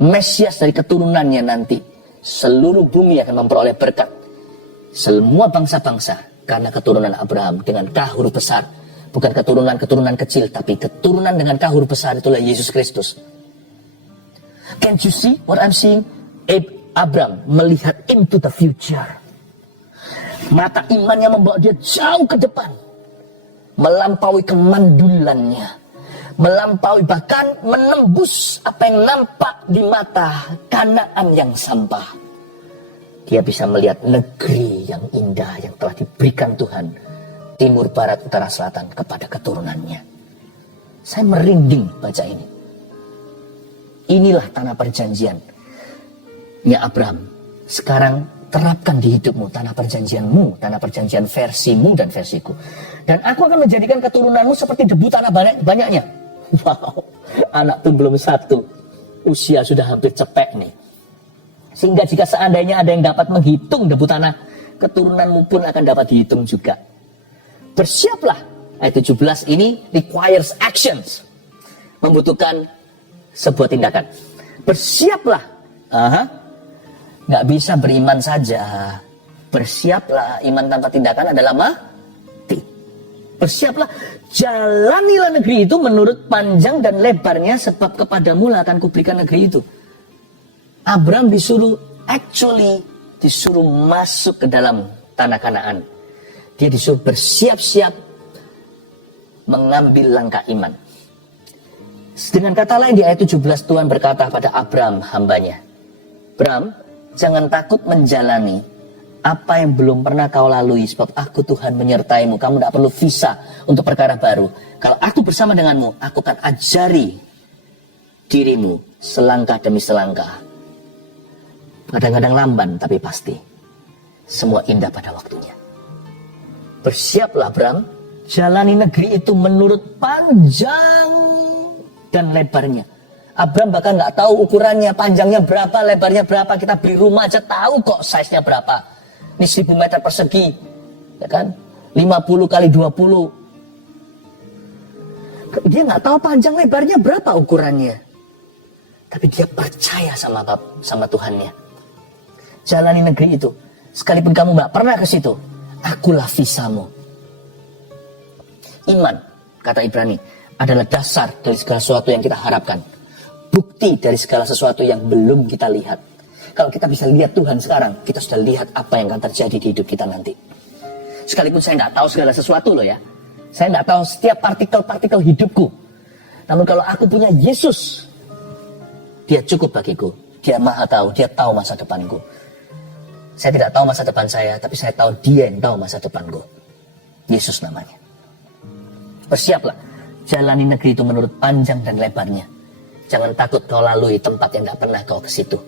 Mesias dari keturunannya nanti. Seluruh bumi akan memperoleh berkat. Semua bangsa-bangsa karena keturunan Abraham dengan K huruf besar. Bukan keturunan-keturunan kecil, tapi keturunan dengan K huruf besar, itulah Yesus Kristus. Can't you see what I'm seeing? Abraham melihat into the future. Mata imannya membawa dia jauh ke depan. Melampaui kemandulannya. Melampaui bahkan menembus apa yang nampak di mata Kanaan yang sampah. Dia bisa melihat negeri yang indah yang telah diberikan Tuhan. Timur, barat, utara, selatan kepada keturunannya. Saya merinding baca ini. Inilah tanah perjanjian. Ya Abraham, sekarang terapkan di hidupmu tanah perjanjianmu, tanah perjanjian versimu dan versiku. Dan aku akan menjadikan keturunanmu seperti debu tanah banyaknya. Wow, anak pun belum satu. Usia sudah hampir cepek nih. Sehingga jika seandainya ada yang dapat menghitung debu tanah, keturunanmu pun akan dapat dihitung juga. Bersiaplah. Ayat 17 ini requires actions. Membutuhkan sebuah tindakan. Bersiaplah. Nggak bisa beriman saja. Bersiaplah, iman tanpa tindakan adalah mati. Bersiaplah, jalanilah negeri itu menurut panjang dan lebarnya, sebab kepadamu lah akan kuberikan negeri itu. Abraham disuruh masuk ke dalam tanah Kanaan. Dia disuruh bersiap-siap mengambil langkah iman. Dengan kata lain di ayat 17 Tuhan berkata pada Abraham hambanya, Abraham, jangan takut menjalani apa yang belum pernah kau lalui, sebab aku Tuhan menyertaimu. Kamu tidak perlu visa untuk perkara baru. Kalau aku bersama denganmu, aku akan ajari dirimu selangkah demi selangkah. Kadang-kadang lamban, tapi pasti. Semua indah pada waktunya. Bersiaplah Abraham, jalani negeri itu menurut panjang dan lebarnya. Abraham bahkan nggak tahu ukurannya, panjangnya berapa, lebarnya berapa. Kita beli rumah aja tahu kok size-nya berapa. Ini 1000 meter persegi, ya kan? 50 kali 20. Dia nggak tahu panjang lebarnya berapa ukurannya. Tapi dia percaya sama Tuhannya. Jalani negeri itu. Sekalipun kamu nggak pernah ke situ, akulah visamu. Iman, kata Ibrani, adalah dasar dari segala sesuatu yang kita harapkan. Bukti dari segala sesuatu yang belum kita lihat. Kalau kita bisa lihat Tuhan sekarang, kita sudah lihat apa yang akan terjadi di hidup kita nanti. Sekalipun saya nggak tahu segala sesuatu loh ya. Saya nggak tahu setiap partikel-partikel hidupku. Namun kalau aku punya Yesus, dia cukup bagiku. Dia maha tahu, dia tahu masa depanku. Saya tidak tahu masa depan saya, tapi saya tahu dia yang tahu masa depanku. Yesus namanya. Bersiaplah, jalani negeri itu menurut panjang dan lebarnya. Jangan takut kau lalui tempat yang tidak pernah kau ke situ.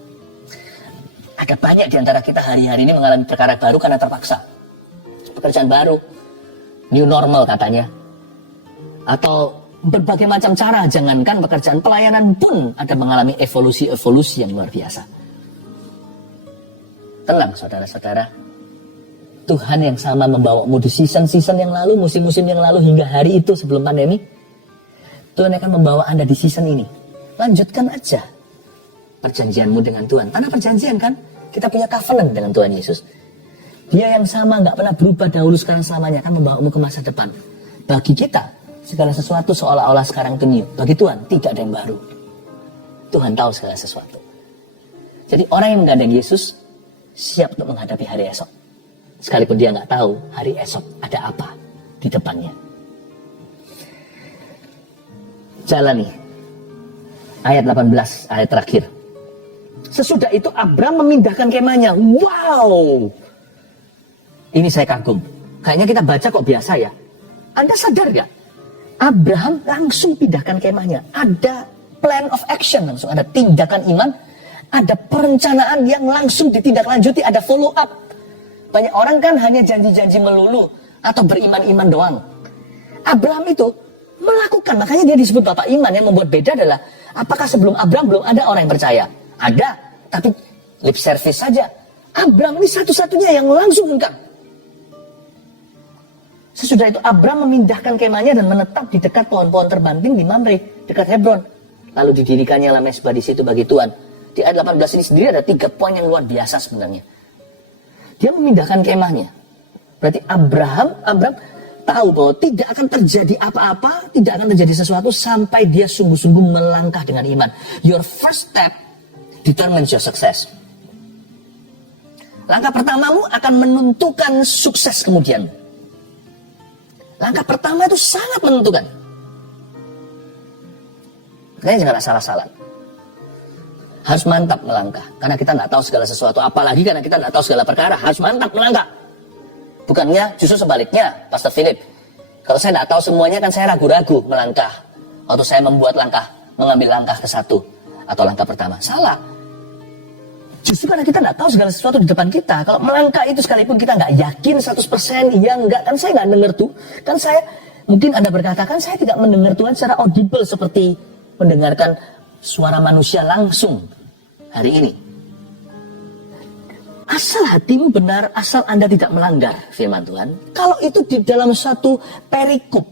Ada banyak di antara kita hari-hari ini mengalami perkara baru karena terpaksa. Pekerjaan baru, new normal katanya. Atau berbagai macam cara, jangankan pekerjaan, pelayanan pun ada mengalami evolusi-evolusi yang luar biasa. Tenang saudara-saudara. Tuhan yang sama membawamu di season-season yang lalu, musim-musim yang lalu hingga hari itu sebelum pandemi. Tuhan akan membawa Anda di season ini. Lanjutkan aja perjanjianmu dengan Tuhan. Tanah perjanjian kan? Kita punya covenant dengan Tuhan Yesus. Dia yang sama, gak pernah berubah dahulu sekarang selamanya, akan membawamu ke masa depan. Bagi kita, segala sesuatu seolah-olah sekarang itu new. Bagi Tuhan, tidak ada yang baru. Tuhan tahu segala sesuatu. Jadi orang yang menggandeng Yesus, siap untuk menghadapi hari esok. Sekalipun dia gak tahu hari esok ada apa di depannya. Jalani. Ayat 18, ayat terakhir. Sesudah itu Abram memindahkan kemahnya. Wow! Ini saya kagum. Kayaknya kita baca kok biasa ya. Anda sadar gak? Abraham langsung pindahkan kemahnya. Ada plan of action langsung. Ada tindakan iman. Ada perencanaan yang langsung ditindaklanjuti. Ada follow up. Banyak orang kan hanya janji-janji melulu. Atau beriman-iman doang. Abraham itu melakukan. Makanya dia disebut bapak iman. Yang membuat beda adalah, apakah sebelum Abraham belum ada orang yang percaya? Ada. Tapi lip service saja. Abraham ini satu-satunya yang langsung engkang. Sesudah itu Abram memindahkan kemahnya dan menetap di dekat pohon-pohon terbanting di Mamre, dekat Hebron. Lalu didirikannya lah mezbah di situ bagi Tuhan. Di ayat 18 ini sendiri ada 3 poin yang luar biasa sebenarnya. Dia memindahkan kemahnya. Berarti Abram tahu bahwa tidak akan terjadi apa-apa, tidak akan terjadi sesuatu sampai dia sungguh-sungguh melangkah dengan iman. Your first step determines your success. Langkah pertamamu akan menentukan sukses kemudian. Langkah pertama itu sangat menentukan. Makanya jangan salah-salah. Harus mantap melangkah. Karena kita tidak tahu segala sesuatu. Apalagi karena kita tidak tahu segala perkara. Harus mantap melangkah. Bukannya justru sebaliknya, Pastor Philip. Kalau saya tidak tahu semuanya kan saya ragu-ragu melangkah. Waktu saya membuat langkah, mengambil langkah ke satu. Atau langkah pertama. Salah. Justru karena kita tidak tahu segala sesuatu di depan kita. Kalau melangkah itu sekalipun kita nggak yakin 100%, iya enggak, kan saya nggak dengar tuh. Kan saya, mungkin Anda berkata, kan saya tidak mendengar Tuhan secara audible seperti mendengarkan suara manusia langsung hari ini. Asal hatimu benar, asal Anda tidak melanggar firman Tuhan. Kalau itu di dalam satu perikop,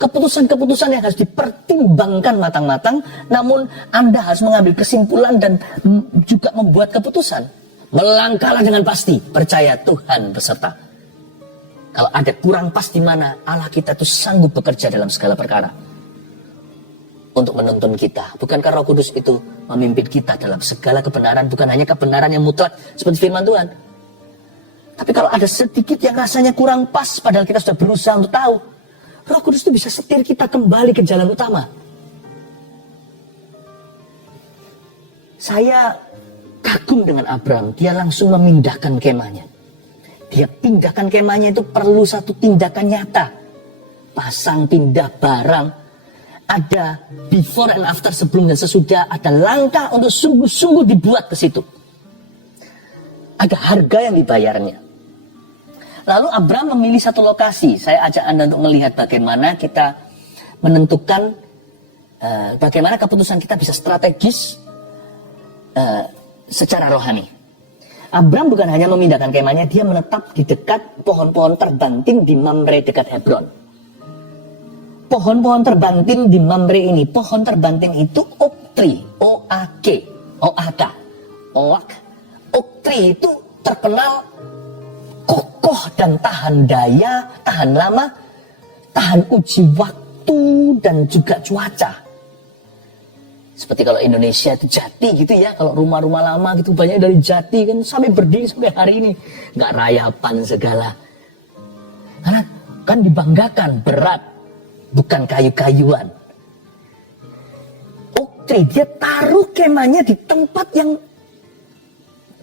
keputusan-keputusan yang harus dipertimbangkan matang-matang, namun Anda harus mengambil kesimpulan dan juga membuat keputusan. Melangkahlah dengan pasti, percaya Tuhan beserta. Kalau ada kurang pas di mana, Allah kita itu sanggup bekerja dalam segala perkara untuk menuntun kita. Bukankah Roh Kudus itu memimpin kita dalam segala kebenaran, bukan hanya kebenaran yang mutlak seperti firman Tuhan. Tapi kalau ada sedikit yang rasanya kurang pas, padahal kita sudah berusaha untuk tahu, Roh Kudus itu bisa setir kita kembali ke jalan utama. Saya kagum dengan Abram. Dia langsung memindahkan kemahnya. Dia pindahkan kemahnya itu perlu satu tindakan nyata. Pasang, pindah barang. Ada before and after, sebelum dan sesudah. Ada langkah untuk sungguh-sungguh dibuat ke situ. Ada harga yang dibayarnya. Lalu Abram memilih satu lokasi. Saya ajak Anda untuk melihat bagaimana kita menentukan, bagaimana keputusan kita bisa strategis secara rohani. Abram bukan hanya memindahkan kemahnya, dia menetap di dekat pohon-pohon terbanting di Mamre dekat Hebron. pohon-pohon terbantin di Mamre ini, pohon terbantin itu oak tree, O-A-K, O-A-K, oak. Oak tree itu terkenal kokoh dan tahan daya, tahan lama, tahan uji waktu dan juga cuaca. Seperti kalau Indonesia itu jati gitu ya, kalau rumah-rumah lama gitu banyak dari jati kan sampai berdiri sampai hari ini, nggak rayapan segala. Karena kan dibanggakan berat, bukan kayu-kayuan. Oak tree dia taruh kemahnya di tempat yang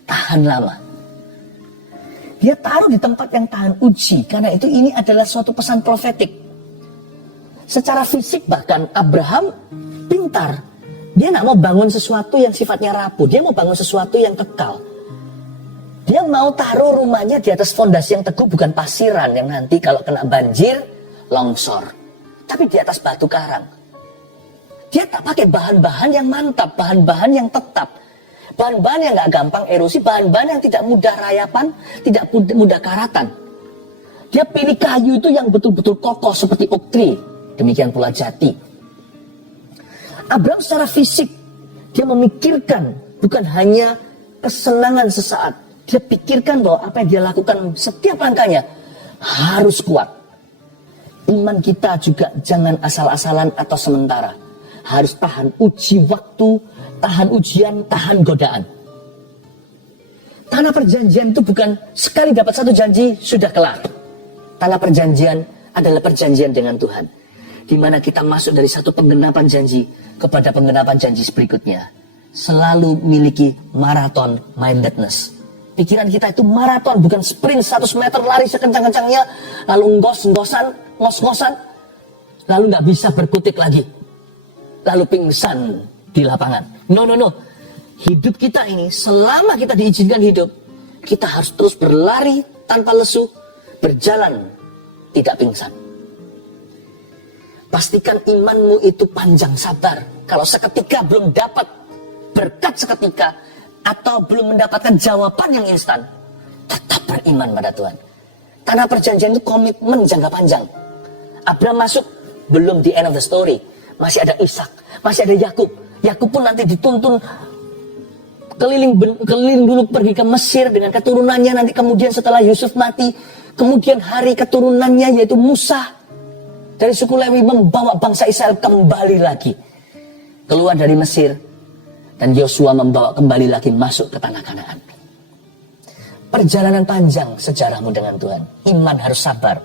tahan lama. Dia taruh di tempat yang tahan uji, karena itu ini adalah suatu pesan profetik. Secara fisik bahkan Abraham pintar. Dia nggak mau bangun sesuatu yang sifatnya rapuh, dia mau bangun sesuatu yang kekal. Dia mau taruh rumahnya di atas fondasi yang teguh, bukan pasiran yang nanti kalau kena banjir, longsor. Tapi di atas batu karang. Dia tak pakai bahan-bahan yang mantap, bahan-bahan yang tetap. Bahan-bahan yang gak gampang erosi, bahan-bahan yang tidak mudah rayapan, tidak mudah karatan. Dia pilih kayu itu yang betul-betul kokoh seperti oak tree. Demikian pula jati. Abraham secara fisik, dia memikirkan bukan hanya kesenangan sesaat. Dia pikirkan bahwa apa yang dia lakukan setiap langkahnya harus kuat. Iman kita juga jangan asal-asalan atau sementara. Harus tahan uji waktu, tahan ujian, tahan godaan. Tanah perjanjian itu bukan sekali dapat satu janji, sudah kelar. Tanah perjanjian adalah perjanjian dengan Tuhan. Di mana kita masuk dari satu penggenapan janji kepada penggenapan janji berikutnya. Selalu miliki marathon mindedness. Pikiran kita itu maraton, bukan sprint 100 meter lari sekencang-kencangnya, lalu ngos-ngosan, lalu nggak bisa berkutik lagi. Lalu pingsan di lapangan. No. Hidup kita ini, selama kita diizinkan hidup, kita harus terus berlari tanpa lesu, berjalan tidak pingsan. Pastikan imanmu itu panjang sabar. Kalau seketika belum dapat berkat seketika, atau belum mendapatkan jawaban yang instan, tetap beriman pada Tuhan. Tanah perjanjian itu komitmen jangka panjang. Abraham masuk, belum the end of the story. Masih ada Ishak, masih ada Yakub. Yakub pun nanti dituntun keliling dulu pergi ke Mesir dengan keturunannya. Nanti kemudian setelah Yusuf mati, kemudian hari keturunannya yaitu Musa dari suku Lewi membawa bangsa Israel kembali lagi keluar dari Mesir, dan Yosua membawa kembali lagi masuk ke tanah Kanaan. Perjalanan panjang sejarahmu dengan Tuhan. Iman harus sabar,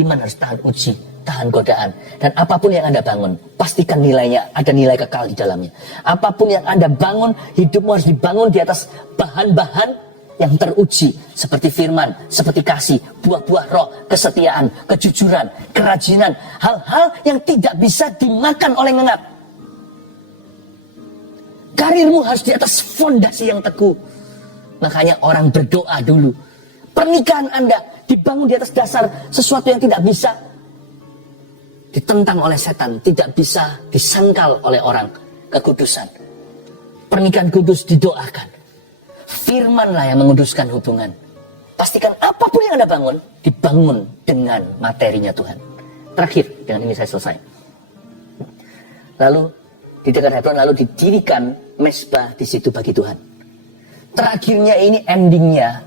iman harus tahan uji, tahan godaan. Dan apapun yang Anda bangun, pastikan nilainya ada nilai kekal di dalamnya. Apapun yang Anda bangun, hidupmu harus dibangun di atas bahan-bahan yang teruji, seperti firman, seperti kasih, buah-buah roh, kesetiaan, kejujuran, kerajinan, hal-hal yang tidak bisa dimakan oleh ngengat. Karirmu harus di atas fondasi yang teguh. Makanya orang berdoa dulu. Pernikahan Anda dibangun di atas dasar sesuatu yang tidak bisa ditentang oleh setan, tidak bisa disangkal oleh orang, kekudusan. Pernikahan kudus didoakan. Firmanlah yang menguduskan hubungan. Pastikan apapun yang Anda bangun, dibangun dengan materinya Tuhan. Terakhir, dengan ini saya selesai. Lalu di dekat Hebron, lalu didirikan mezbah di situ bagi Tuhan. Terakhirnya ini endingnya,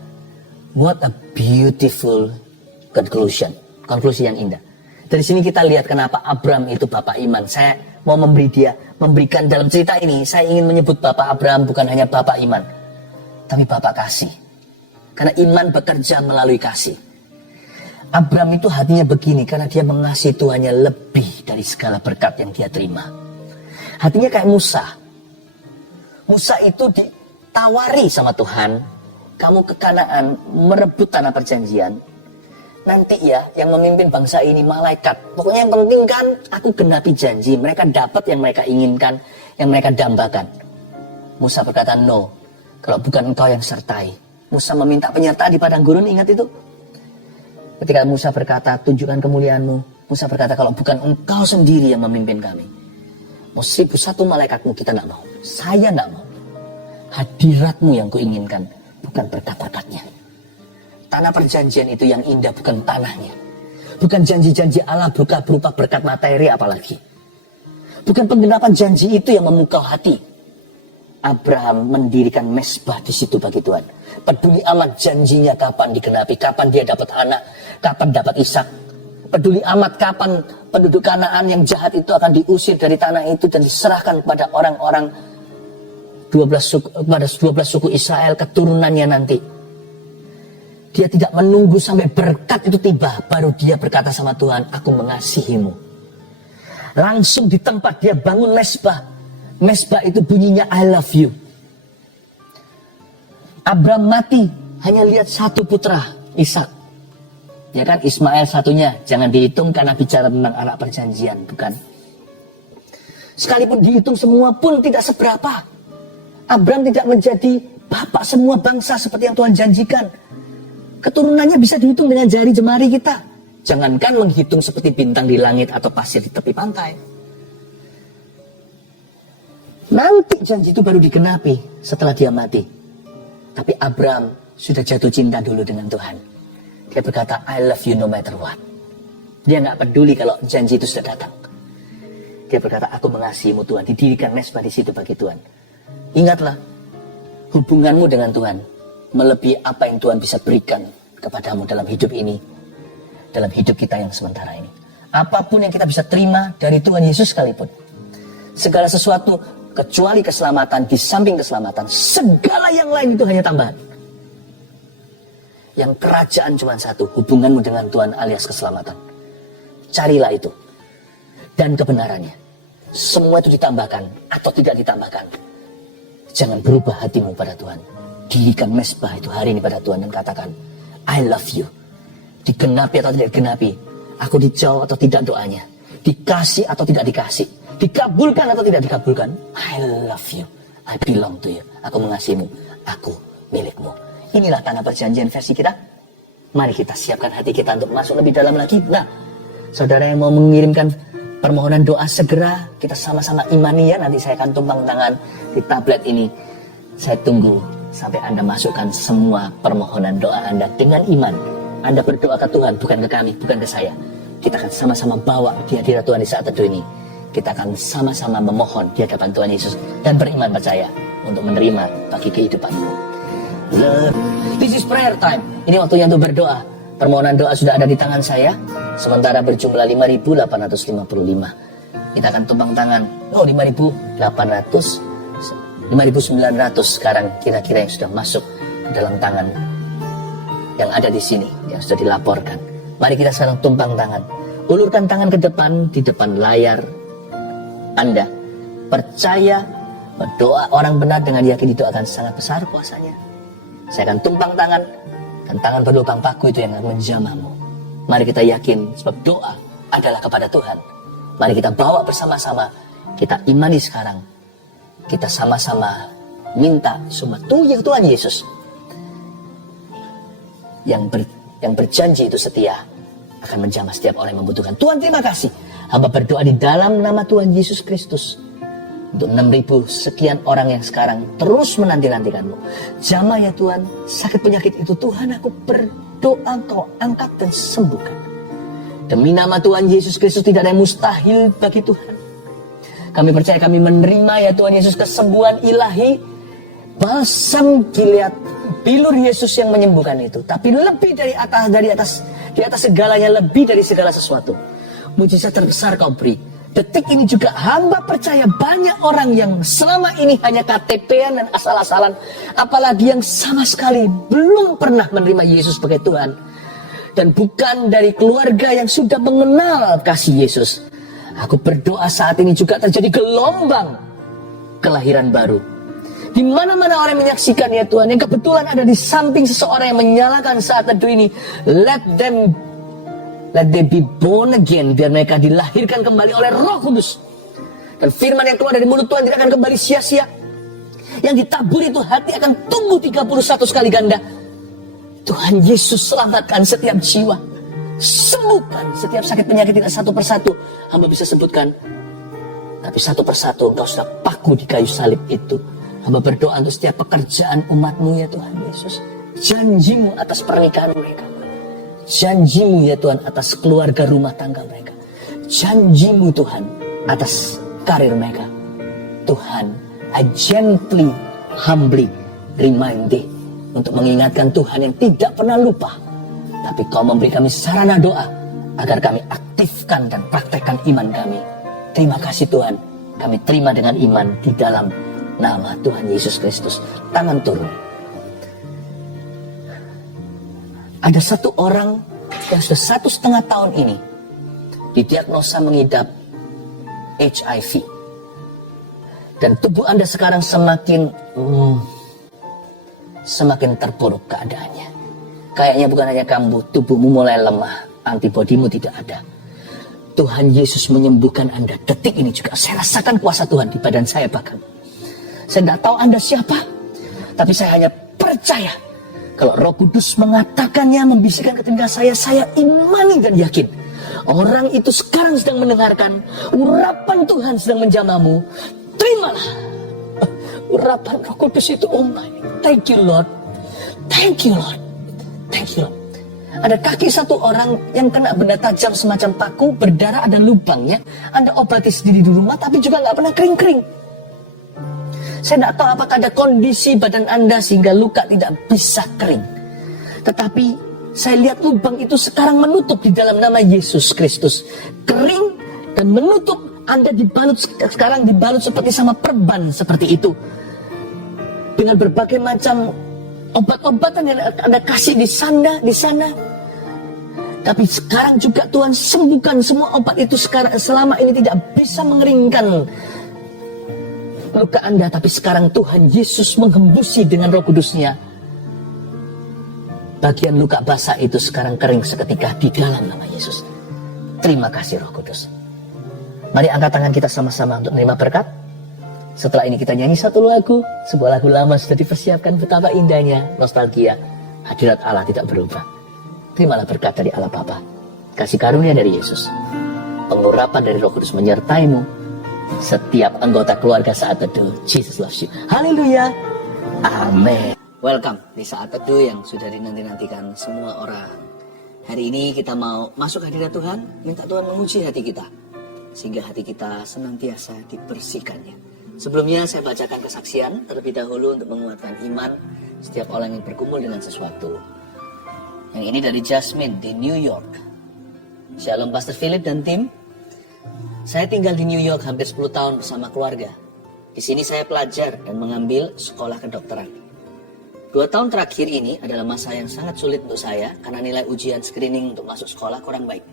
what a beautiful conclusion. Konklusi yang indah. Dari sini kita lihat kenapa Abraham itu bapak iman. Saya mau memberikan dalam cerita ini, saya ingin menyebut bapak Abraham bukan hanya bapak iman, tapi bapak kasih. Karena iman bekerja melalui kasih. Abraham itu hatinya begini karena dia mengasihi Tuhannya lebih dari segala berkat yang dia terima. Hatinya kayak Musa. Musa itu ditawari sama Tuhan, kamu ke Kanaan merebut tanah perjanjian. Nanti ya yang memimpin bangsa ini malaikat. Pokoknya yang penting kan aku genapi janji. Mereka dapat yang mereka inginkan, yang mereka dambakan. Musa berkata no. Kalau bukan engkau yang sertai. Musa meminta penyertaan di padang gurun, ingat itu? Ketika Musa berkata, tunjukkan kemuliaanmu. Musa berkata, kalau bukan engkau sendiri yang memimpin kami. Mau 1001 malaikatmu kita tidak mau. Saya tidak mau. Hadiratmu yang kuinginkan, bukan berkat-berkatnya. Tanah perjanjian itu yang indah bukan tanahnya. Bukan janji-janji Allah berupa berkat materi apalagi. Bukan penggenapan janji itu yang memukau hati. Abraham mendirikan mezbah di situ bagi Tuhan. Peduli amat janjinya kapan digenapi, kapan dia dapat anak, kapan dapat Ishak. Peduli amat kapan penduduk Kanaan yang jahat itu akan diusir dari tanah itu dan diserahkan kepada orang-orang 12 suku Israel keturunannya nanti. Dia tidak menunggu sampai berkat itu tiba, baru dia berkata sama Tuhan, aku mengasihimu. Langsung di tempat dia bangun mezbah. Mezbah itu bunyinya I love you. Abraham mati, hanya lihat satu putra, Ishak. Ya kan, Ismail satunya, jangan dihitung karena bicara tentang anak perjanjian, bukan? Sekalipun dihitung semua pun tidak seberapa. Abraham tidak menjadi bapak semua bangsa seperti yang Tuhan janjikan. Keturunannya bisa dihitung dengan jari jemari kita. Jangankan menghitung seperti bintang di langit atau pasir di tepi pantai. Nanti janji itu baru digenapi setelah dia mati. Tapi Abraham sudah jatuh cinta dulu dengan Tuhan. Dia berkata, I love you no matter what. Dia nggak peduli kalau janji itu sudah datang. Dia berkata, aku mengasihimu Tuhan. Didirikan mezbah di situ bagi Tuhan. Ingatlah, hubunganmu dengan Tuhan melebihi apa yang Tuhan bisa berikan kepadamu dalam hidup ini, dalam hidup kita yang sementara ini. Apapun yang kita bisa terima dari Tuhan Yesus sekalipun, segala sesuatu kecuali keselamatan, di samping keselamatan, segala yang lain itu hanya tambahan. Yang kerajaan cuma satu, hubunganmu dengan Tuhan alias keselamatan. Carilah itu. Dan kebenarannya. Semua itu ditambahkan atau tidak ditambahkan. Jangan berubah hatimu pada Tuhan. Dirikan mezbah itu hari ini pada Tuhan dan katakan, I love you. Digenapi atau tidak digenapi. Aku dijawab atau tidak doanya. Dikasih atau tidak dikasih. Dikabulkan atau tidak dikabulkan. I love you. I belong to you. Aku mengasihimu. Aku milikmu. Inilah tanah perjanjian versi kita. Mari kita siapkan hati kita untuk masuk lebih dalam lagi. Nah, saudara yang mau mengirimkan permohonan doa segera, kita sama-sama imani ya. Nanti saya akan tumpang tangan di tablet ini. Saya tunggu sampai Anda masukkan semua permohonan doa Anda dengan iman. Anda berdoa ke Tuhan, bukan ke kami, bukan ke saya. Kita akan sama-sama bawa di hadirat Tuhan di saat teduh ini. Kita akan sama-sama memohon di hadapan Tuhan Yesus dan beriman percaya untuk menerima bagi kehidupanmu. This is prayer time. Ini waktunya untuk berdoa. Permohonan doa sudah ada di tangan saya. Sementara berjumlah 5.855. Kita akan tumpang tangan. 5.800, 5.900 sekarang kira-kira yang sudah masuk dalam tangan yang ada di sini, yang sudah dilaporkan. Mari kita sekarang tumpang tangan. Ulurkan tangan ke depan, di depan layar Anda. Percaya bahwa doa orang benar dengan yakin itu akan sangat besar kuasanya. Saya akan tumpang tangan, dan tangan berlubang paku itu yang akan menjamahmu. Mari kita yakin, sebab doa adalah kepada Tuhan. Mari kita bawa bersama-sama, kita imani sekarang. Kita sama-sama minta semua Tuhan Yesus yang berjanji itu setia akan menjamah setiap orang yang membutuhkan. Tuhan, terima kasih. Hamba berdoa di dalam nama Tuhan Yesus Kristus. Untuk 6.000 sekian orang yang sekarang terus menanti-nantikanmu. Jamah ya Tuhan, sakit penyakit itu Tuhan aku berdoa Kau angkat dan sembuhkan. Demi nama Tuhan Yesus Kristus tidak ada yang mustahil bagi Tuhan. Kami percaya kami menerima ya Tuhan Yesus kesembuhan ilahi. Balsam Gilead, bilur Yesus yang menyembuhkan itu. Tapi lebih di atas segalanya, lebih dari segala sesuatu. Mujizat terbesar Kau beri. Detik ini juga hamba percaya banyak orang yang selama ini hanya KTP-an dan asal-asalan. Apalagi yang sama sekali belum pernah menerima Yesus sebagai Tuhan. Dan bukan dari keluarga yang sudah mengenal kasih Yesus. Aku berdoa saat ini juga terjadi gelombang kelahiran baru. Di mana-mana orang menyaksikan ya Tuhan, yang kebetulan ada di samping seseorang yang menyalakan saat teduh ini. Let them be born again. Biar mereka dilahirkan kembali oleh Roh Kudus. Dan firman yang keluar dari mulut Tuhan tidak akan kembali sia-sia. Yang ditabur itu hati akan tumbuh 31 kali ganda. Tuhan Yesus selamatkan setiap jiwa. Sembuhkan setiap sakit penyakit, tidak satu persatu hamba bisa sebutkan. Tapi satu persatu Engkau sudah paku di kayu salib itu. Hamba berdoa untuk setiap pekerjaan umat-Mu ya Tuhan Yesus. Janji-Mu atas pernikahan mereka. Janji-Mu ya Tuhan atas keluarga rumah tangga mereka. Janji-Mu Tuhan atas karir mereka. Tuhan, I gently, humbly remind Thee, untuk mengingatkan Tuhan yang tidak pernah lupa. Tapi Kau memberi kami sarana doa agar kami aktifkan dan praktekkan iman kami. Terima kasih Tuhan, kami terima dengan iman di dalam nama Tuhan Yesus Kristus. Tangan turun. Ada satu orang yang sudah 1,5 tahun ini didiagnosa mengidap HIV. Dan tubuh Anda sekarang semakin terpuruk keadaannya. Kayaknya bukan hanya kamu, tubuhmu mulai lemah, antibodimu tidak ada. Tuhan Yesus menyembuhkan Anda. Detik ini juga saya rasakan kuasa Tuhan di badan saya bahkan. Saya tidak tahu Anda siapa, tapi saya hanya percaya kalau Roh Kudus mengatakannya, membisikkan ke telinga saya imani dan yakin. Orang itu sekarang sedang mendengarkan urapan Tuhan sedang menjamahmu. Terimalah urapan Roh Kudus itu. Oh my, thank you Lord, thank you Lord, thank you Lord. Ada kaki satu orang yang kena benda tajam semacam paku, berdarah, ada lubangnya. Anda obati sendiri di rumah, tapi juga nggak pernah kering-kering. Saya tidak tahu apakah ada kondisi badan Anda sehingga luka tidak bisa kering. Tetapi saya lihat lubang itu sekarang menutup di dalam nama Yesus Kristus. Kering dan menutup. Anda sekarang dibalut seperti sama perban seperti itu. Dengan berbagai macam obat-obatan yang Anda kasih di sana. Tapi sekarang juga Tuhan sembuhkan semua obat itu sekarang. Selama ini tidak bisa mengeringkan luka Anda. Tapi sekarang Tuhan Yesus menghembusi dengan Roh Kudus-Nya. Bagian luka basah itu sekarang kering seketika di dalam nama Yesus. Terima kasih Roh Kudus. Mari angkat tangan kita sama-sama untuk menerima berkat. Setelah ini kita nyanyi satu lagu. Sebuah lagu lama sudah dipersiapkan, betapa indahnya nostalgia. Hadirat Allah tidak berubah. Terimalah berkat dari Allah Bapa, kasih karunia dari Yesus, pengurapan dari Roh Kudus menyertaimu. Setiap anggota keluarga Saat Teduh. Jesus loves you. Haleluya. Amin. Welcome di Saat Teduh yang sudah dinanti-nantikan semua orang. Hari ini kita mau masuk hadirat Tuhan, minta Tuhan menguji hati kita, sehingga hati kita senantiasa dibersihkannya. Sebelumnya saya bacakan kesaksian terlebih dahulu untuk menguatkan iman setiap orang yang berkumpul dengan sesuatu. Yang ini dari Jasmine di New York. Shalom Pastor Philip dan tim. Saya tinggal di New York hampir 10 tahun bersama keluarga. Di sini saya pelajar dan mengambil sekolah kedokteran. 2 tahun terakhir ini adalah masa yang sangat sulit untuk saya karena nilai ujian screening untuk masuk sekolah kurang baik.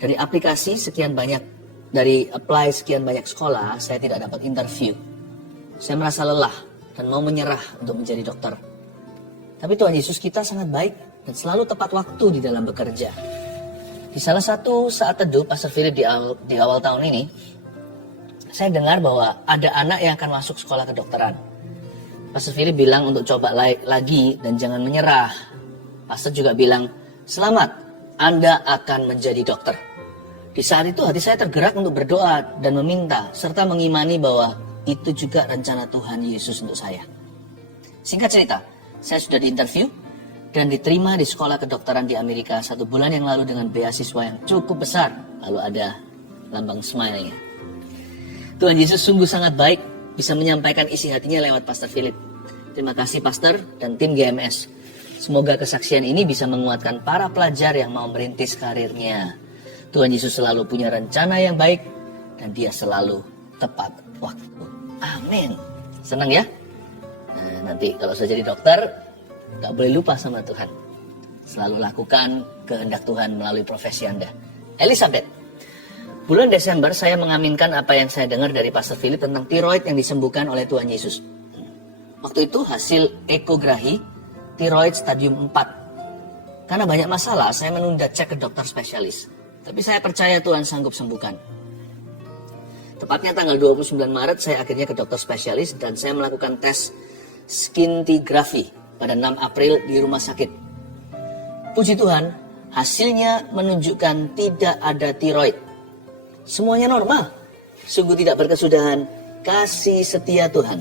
Dari aplikasi sekian banyak, dari apply sekian banyak sekolah, saya tidak dapat interview. Saya merasa lelah dan mau menyerah untuk menjadi dokter. Tapi Tuhan Yesus kita sangat baik dan selalu tepat waktu di dalam bekerja. Di salah satu saat teduh Pastor Philip di awal tahun ini, saya dengar bahwa ada anak yang akan masuk sekolah kedokteran. Pastor Philip bilang untuk coba lagi dan jangan menyerah. Pastor juga bilang, selamat, Anda akan menjadi dokter. Di saat itu hati saya tergerak untuk berdoa dan meminta, serta mengimani bahwa itu juga rencana Tuhan Yesus untuk saya. Singkat cerita, saya sudah diinterview dan diterima di sekolah kedokteran di Amerika 1 bulan yang lalu dengan beasiswa yang cukup besar. Lalu ada lambang smile-nya. Tuhan Yesus sungguh sangat baik, bisa menyampaikan isi hatinya lewat Pastor Philip. Terima kasih Pastor dan tim GMS. Semoga kesaksian ini bisa menguatkan para pelajar yang mau merintis karirnya. Tuhan Yesus selalu punya rencana yang baik dan Dia selalu tepat waktu. Amin. Senang ya? Nah, nanti kalau saya jadi dokter, gak boleh lupa sama Tuhan. Selalu lakukan kehendak Tuhan melalui profesi Anda. Elizabeth, bulan Desember saya mengaminkan apa yang saya dengar dari Pastor Philip tentang tiroid yang disembuhkan oleh Tuhan Yesus. Waktu itu hasil ekografi tiroid stadium 4. Karena banyak masalah, saya menunda cek ke dokter spesialis. Tapi saya percaya Tuhan sanggup sembuhkan. Tepatnya tanggal 29 Maret saya akhirnya ke dokter spesialis dan saya melakukan tes scintigraphy pada 6 April di rumah sakit. Puji Tuhan, hasilnya menunjukkan tidak ada tiroid. Semuanya normal. Sungguh tidak berkesudahan. Kasih setia Tuhan.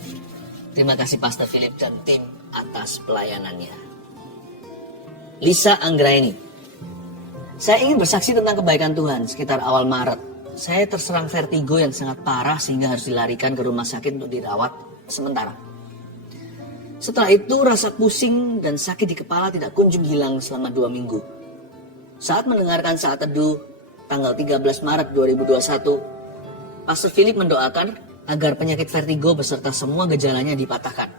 Terima kasih Pastor Philip dan tim atas pelayanannya. Lisa Anggraini. Saya ingin bersaksi tentang kebaikan Tuhan. Sekitar awal Maret, saya terserang vertigo yang sangat parah sehingga harus dilarikan ke rumah sakit untuk dirawat sementara. Setelah itu rasa pusing dan sakit di kepala tidak kunjung hilang selama 2 minggu. Saat mendengarkan Saat Teduh tanggal 13 Maret 2021, Pastor Philip mendoakan agar penyakit vertigo beserta semua gejalanya dipatahkan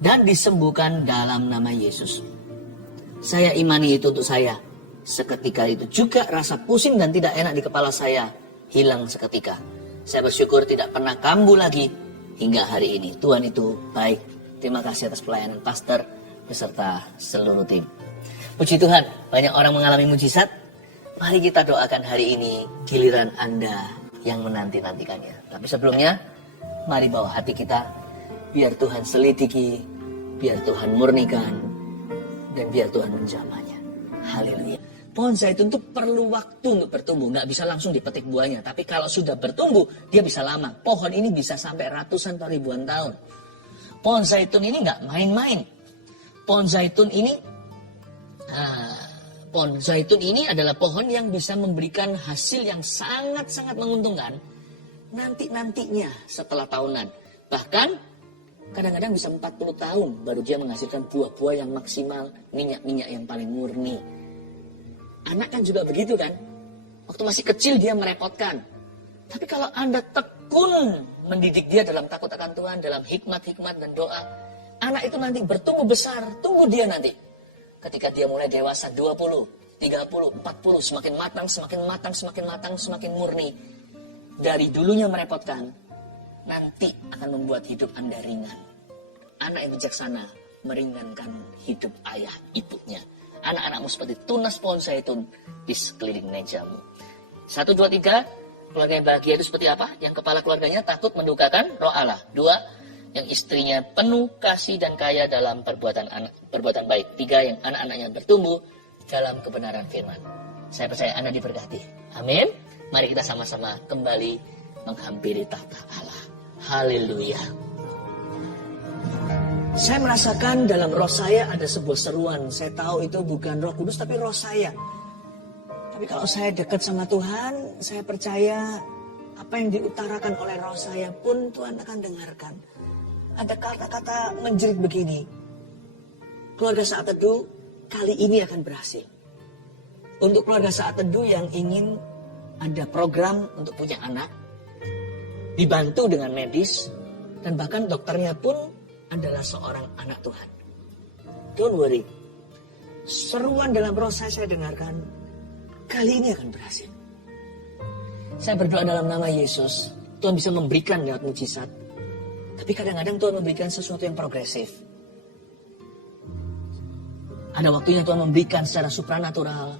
dan disembuhkan dalam nama Yesus. Saya imani itu untuk saya. Seketika itu juga rasa pusing dan tidak enak di kepala saya hilang seketika. Saya bersyukur tidak pernah kambuh lagi hingga hari ini. Tuhan itu baik. Terima kasih atas pelayanan pastor beserta seluruh tim. Puji Tuhan, banyak orang mengalami mujizat. Mari kita doakan hari ini giliran Anda yang menanti-nantikannya. Tapi sebelumnya, mari bawa hati kita, biar Tuhan selidiki, biar Tuhan murnikan, dan biar Tuhan menjamahnya. Haleluya. Pohon zaitun itu perlu waktu untuk bertumbuh, nggak bisa langsung dipetik buahnya. Tapi kalau sudah bertumbuh, dia bisa lama. Pohon ini bisa sampai ratusan atau ribuan tahun. Pohon zaitun ini nggak main-main. Pohon zaitun ini adalah pohon yang bisa memberikan hasil yang sangat-sangat menguntungkan nantinya setelah tahunan. Bahkan kadang-kadang bisa 40 tahun baru dia menghasilkan buah-buah yang maksimal, minyak-minyak yang paling murni. Anak kan juga begitu kan? Waktu masih kecil dia merepotkan. Tapi kalau Anda tekun mendidik dia dalam takut akan Tuhan, dalam hikmat-hikmat dan doa, anak itu nanti bertumbuh besar. Tunggu dia nanti. Ketika dia mulai dewasa 20, 30, 40, semakin matang, semakin murni. Dari dulunya merepotkan, nanti akan membuat hidup Anda ringan. Anak yang bijaksana meringankan hidup ayah ibunya. Anak-anakmu seperti tunas pohon zaitun di sekeliling mejamu. 1, 2, 3, keluarga yang bahagia itu seperti apa? Yang kepala keluarganya takut mendukakan roh Allah. 2, yang istrinya penuh kasih dan kaya dalam perbuatan baik. 3, yang anak-anaknya bertumbuh dalam kebenaran firman. Saya percaya Anda diberkati. Amin. Mari kita sama-sama kembali menghampiri tahta Allah. Haleluya. Saya merasakan dalam roh saya ada sebuah seruan. Saya tahu itu bukan Roh Kudus tapi roh saya. Tapi kalau saya dekat sama Tuhan, saya percaya apa yang diutarakan oleh roh saya pun Tuhan akan dengarkan. Ada kata-kata menjerit begini. Keluarga Saat Teduh kali ini akan berhasil. Untuk keluarga Saat Teduh yang ingin ada program untuk punya anak, dibantu dengan medis, dan bahkan dokternya pun adalah seorang anak Tuhan. Don't worry. Seruan dalam roh saya dengarkan, kali ini akan berhasil. Saya berdoa dalam nama Yesus, Tuhan bisa memberikan lewat mujizat. Tapi kadang-kadang Tuhan memberikan sesuatu yang progresif. Ada waktunya Tuhan memberikan secara supranatural.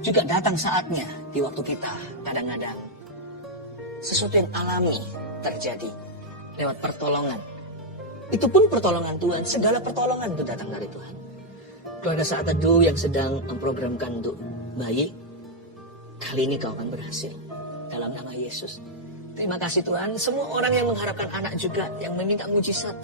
Juga datang saatnya di waktu kita kadang-kadang. Sesuatu yang alami terjadi lewat pertolongan. Itu pun pertolongan Tuhan. Segala pertolongan itu datang dari Tuhan. Keluarga Saat Teduh yang sedang memprogramkan untuk bayi, kali ini kau akan berhasil. Dalam nama Yesus. Terima kasih Tuhan. Semua orang yang mengharapkan anak juga, yang meminta mujizat.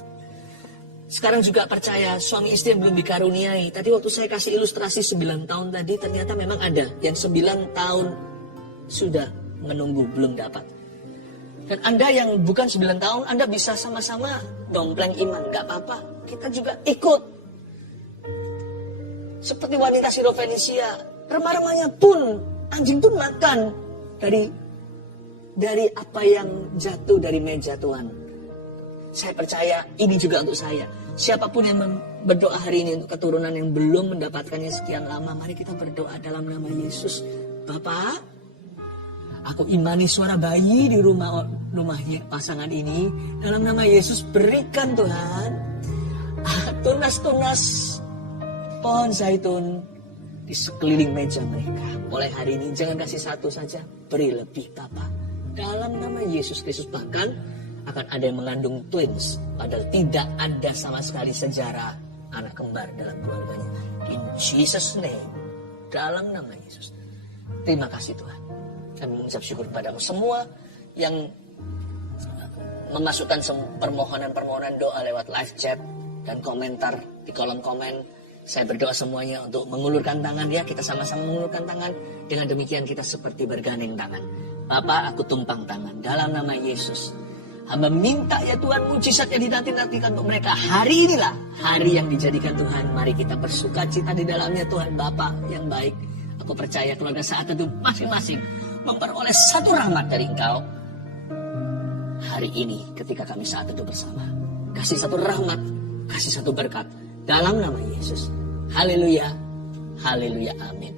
Sekarang juga percaya suami istri yang belum dikaruniai. Tadi waktu saya kasih ilustrasi 9 tahun tadi, ternyata memang ada yang 9 tahun sudah menunggu, belum dapat. Dan Anda yang bukan 9 tahun, Anda bisa sama-sama dompleng iman. Gak apa-apa, kita juga ikut. Seperti wanita Sirofenisia, remah-remahnya pun, anjing pun makan dari apa yang jatuh dari meja Tuhan. Saya percaya ini juga untuk saya. Siapapun yang berdoa hari ini untuk keturunan yang belum mendapatkannya sekian lama, mari kita berdoa dalam nama Yesus. Bapak, aku imani suara bayi di rumahnya pasangan ini. Dalam nama Yesus berikan Tuhan tunas-tunas pohon zaitun di sekeliling meja mereka. Mulai hari ini jangan kasih satu saja, beri lebih Bapak. Dalam nama Yesus Kristus, bahkan akan ada yang mengandung twins. Padahal tidak ada sama sekali sejarah anak kembar dalam keluarganya. In Jesus name. Dalam nama Yesus. Terima kasih Tuhan. Kami mengucap syukur padamu semua yang memasukkan permohonan-permohonan doa lewat live chat dan komentar di kolom komen. Saya berdoa semuanya untuk mengulurkan tangan ya. Kita sama-sama mengulurkan tangan. Dengan demikian kita seperti bergandeng tangan. Bapa, aku tumpang tangan dalam nama Yesus. Hamba minta ya Tuhan, mujizat yang dinanti-nantikan untuk mereka. Hari inilah hari yang dijadikan Tuhan. Mari kita bersuka cita di dalamnya Tuhan. Bapa yang baik, aku percaya keluarga Saat Teduh masing-masing memperoleh satu rahmat dari Engkau. Hari ini ketika kami Saat Teduh bersama. Kasih satu rahmat, kasih satu berkat. Dalam nama Yesus. Haleluya. Haleluya. Amin.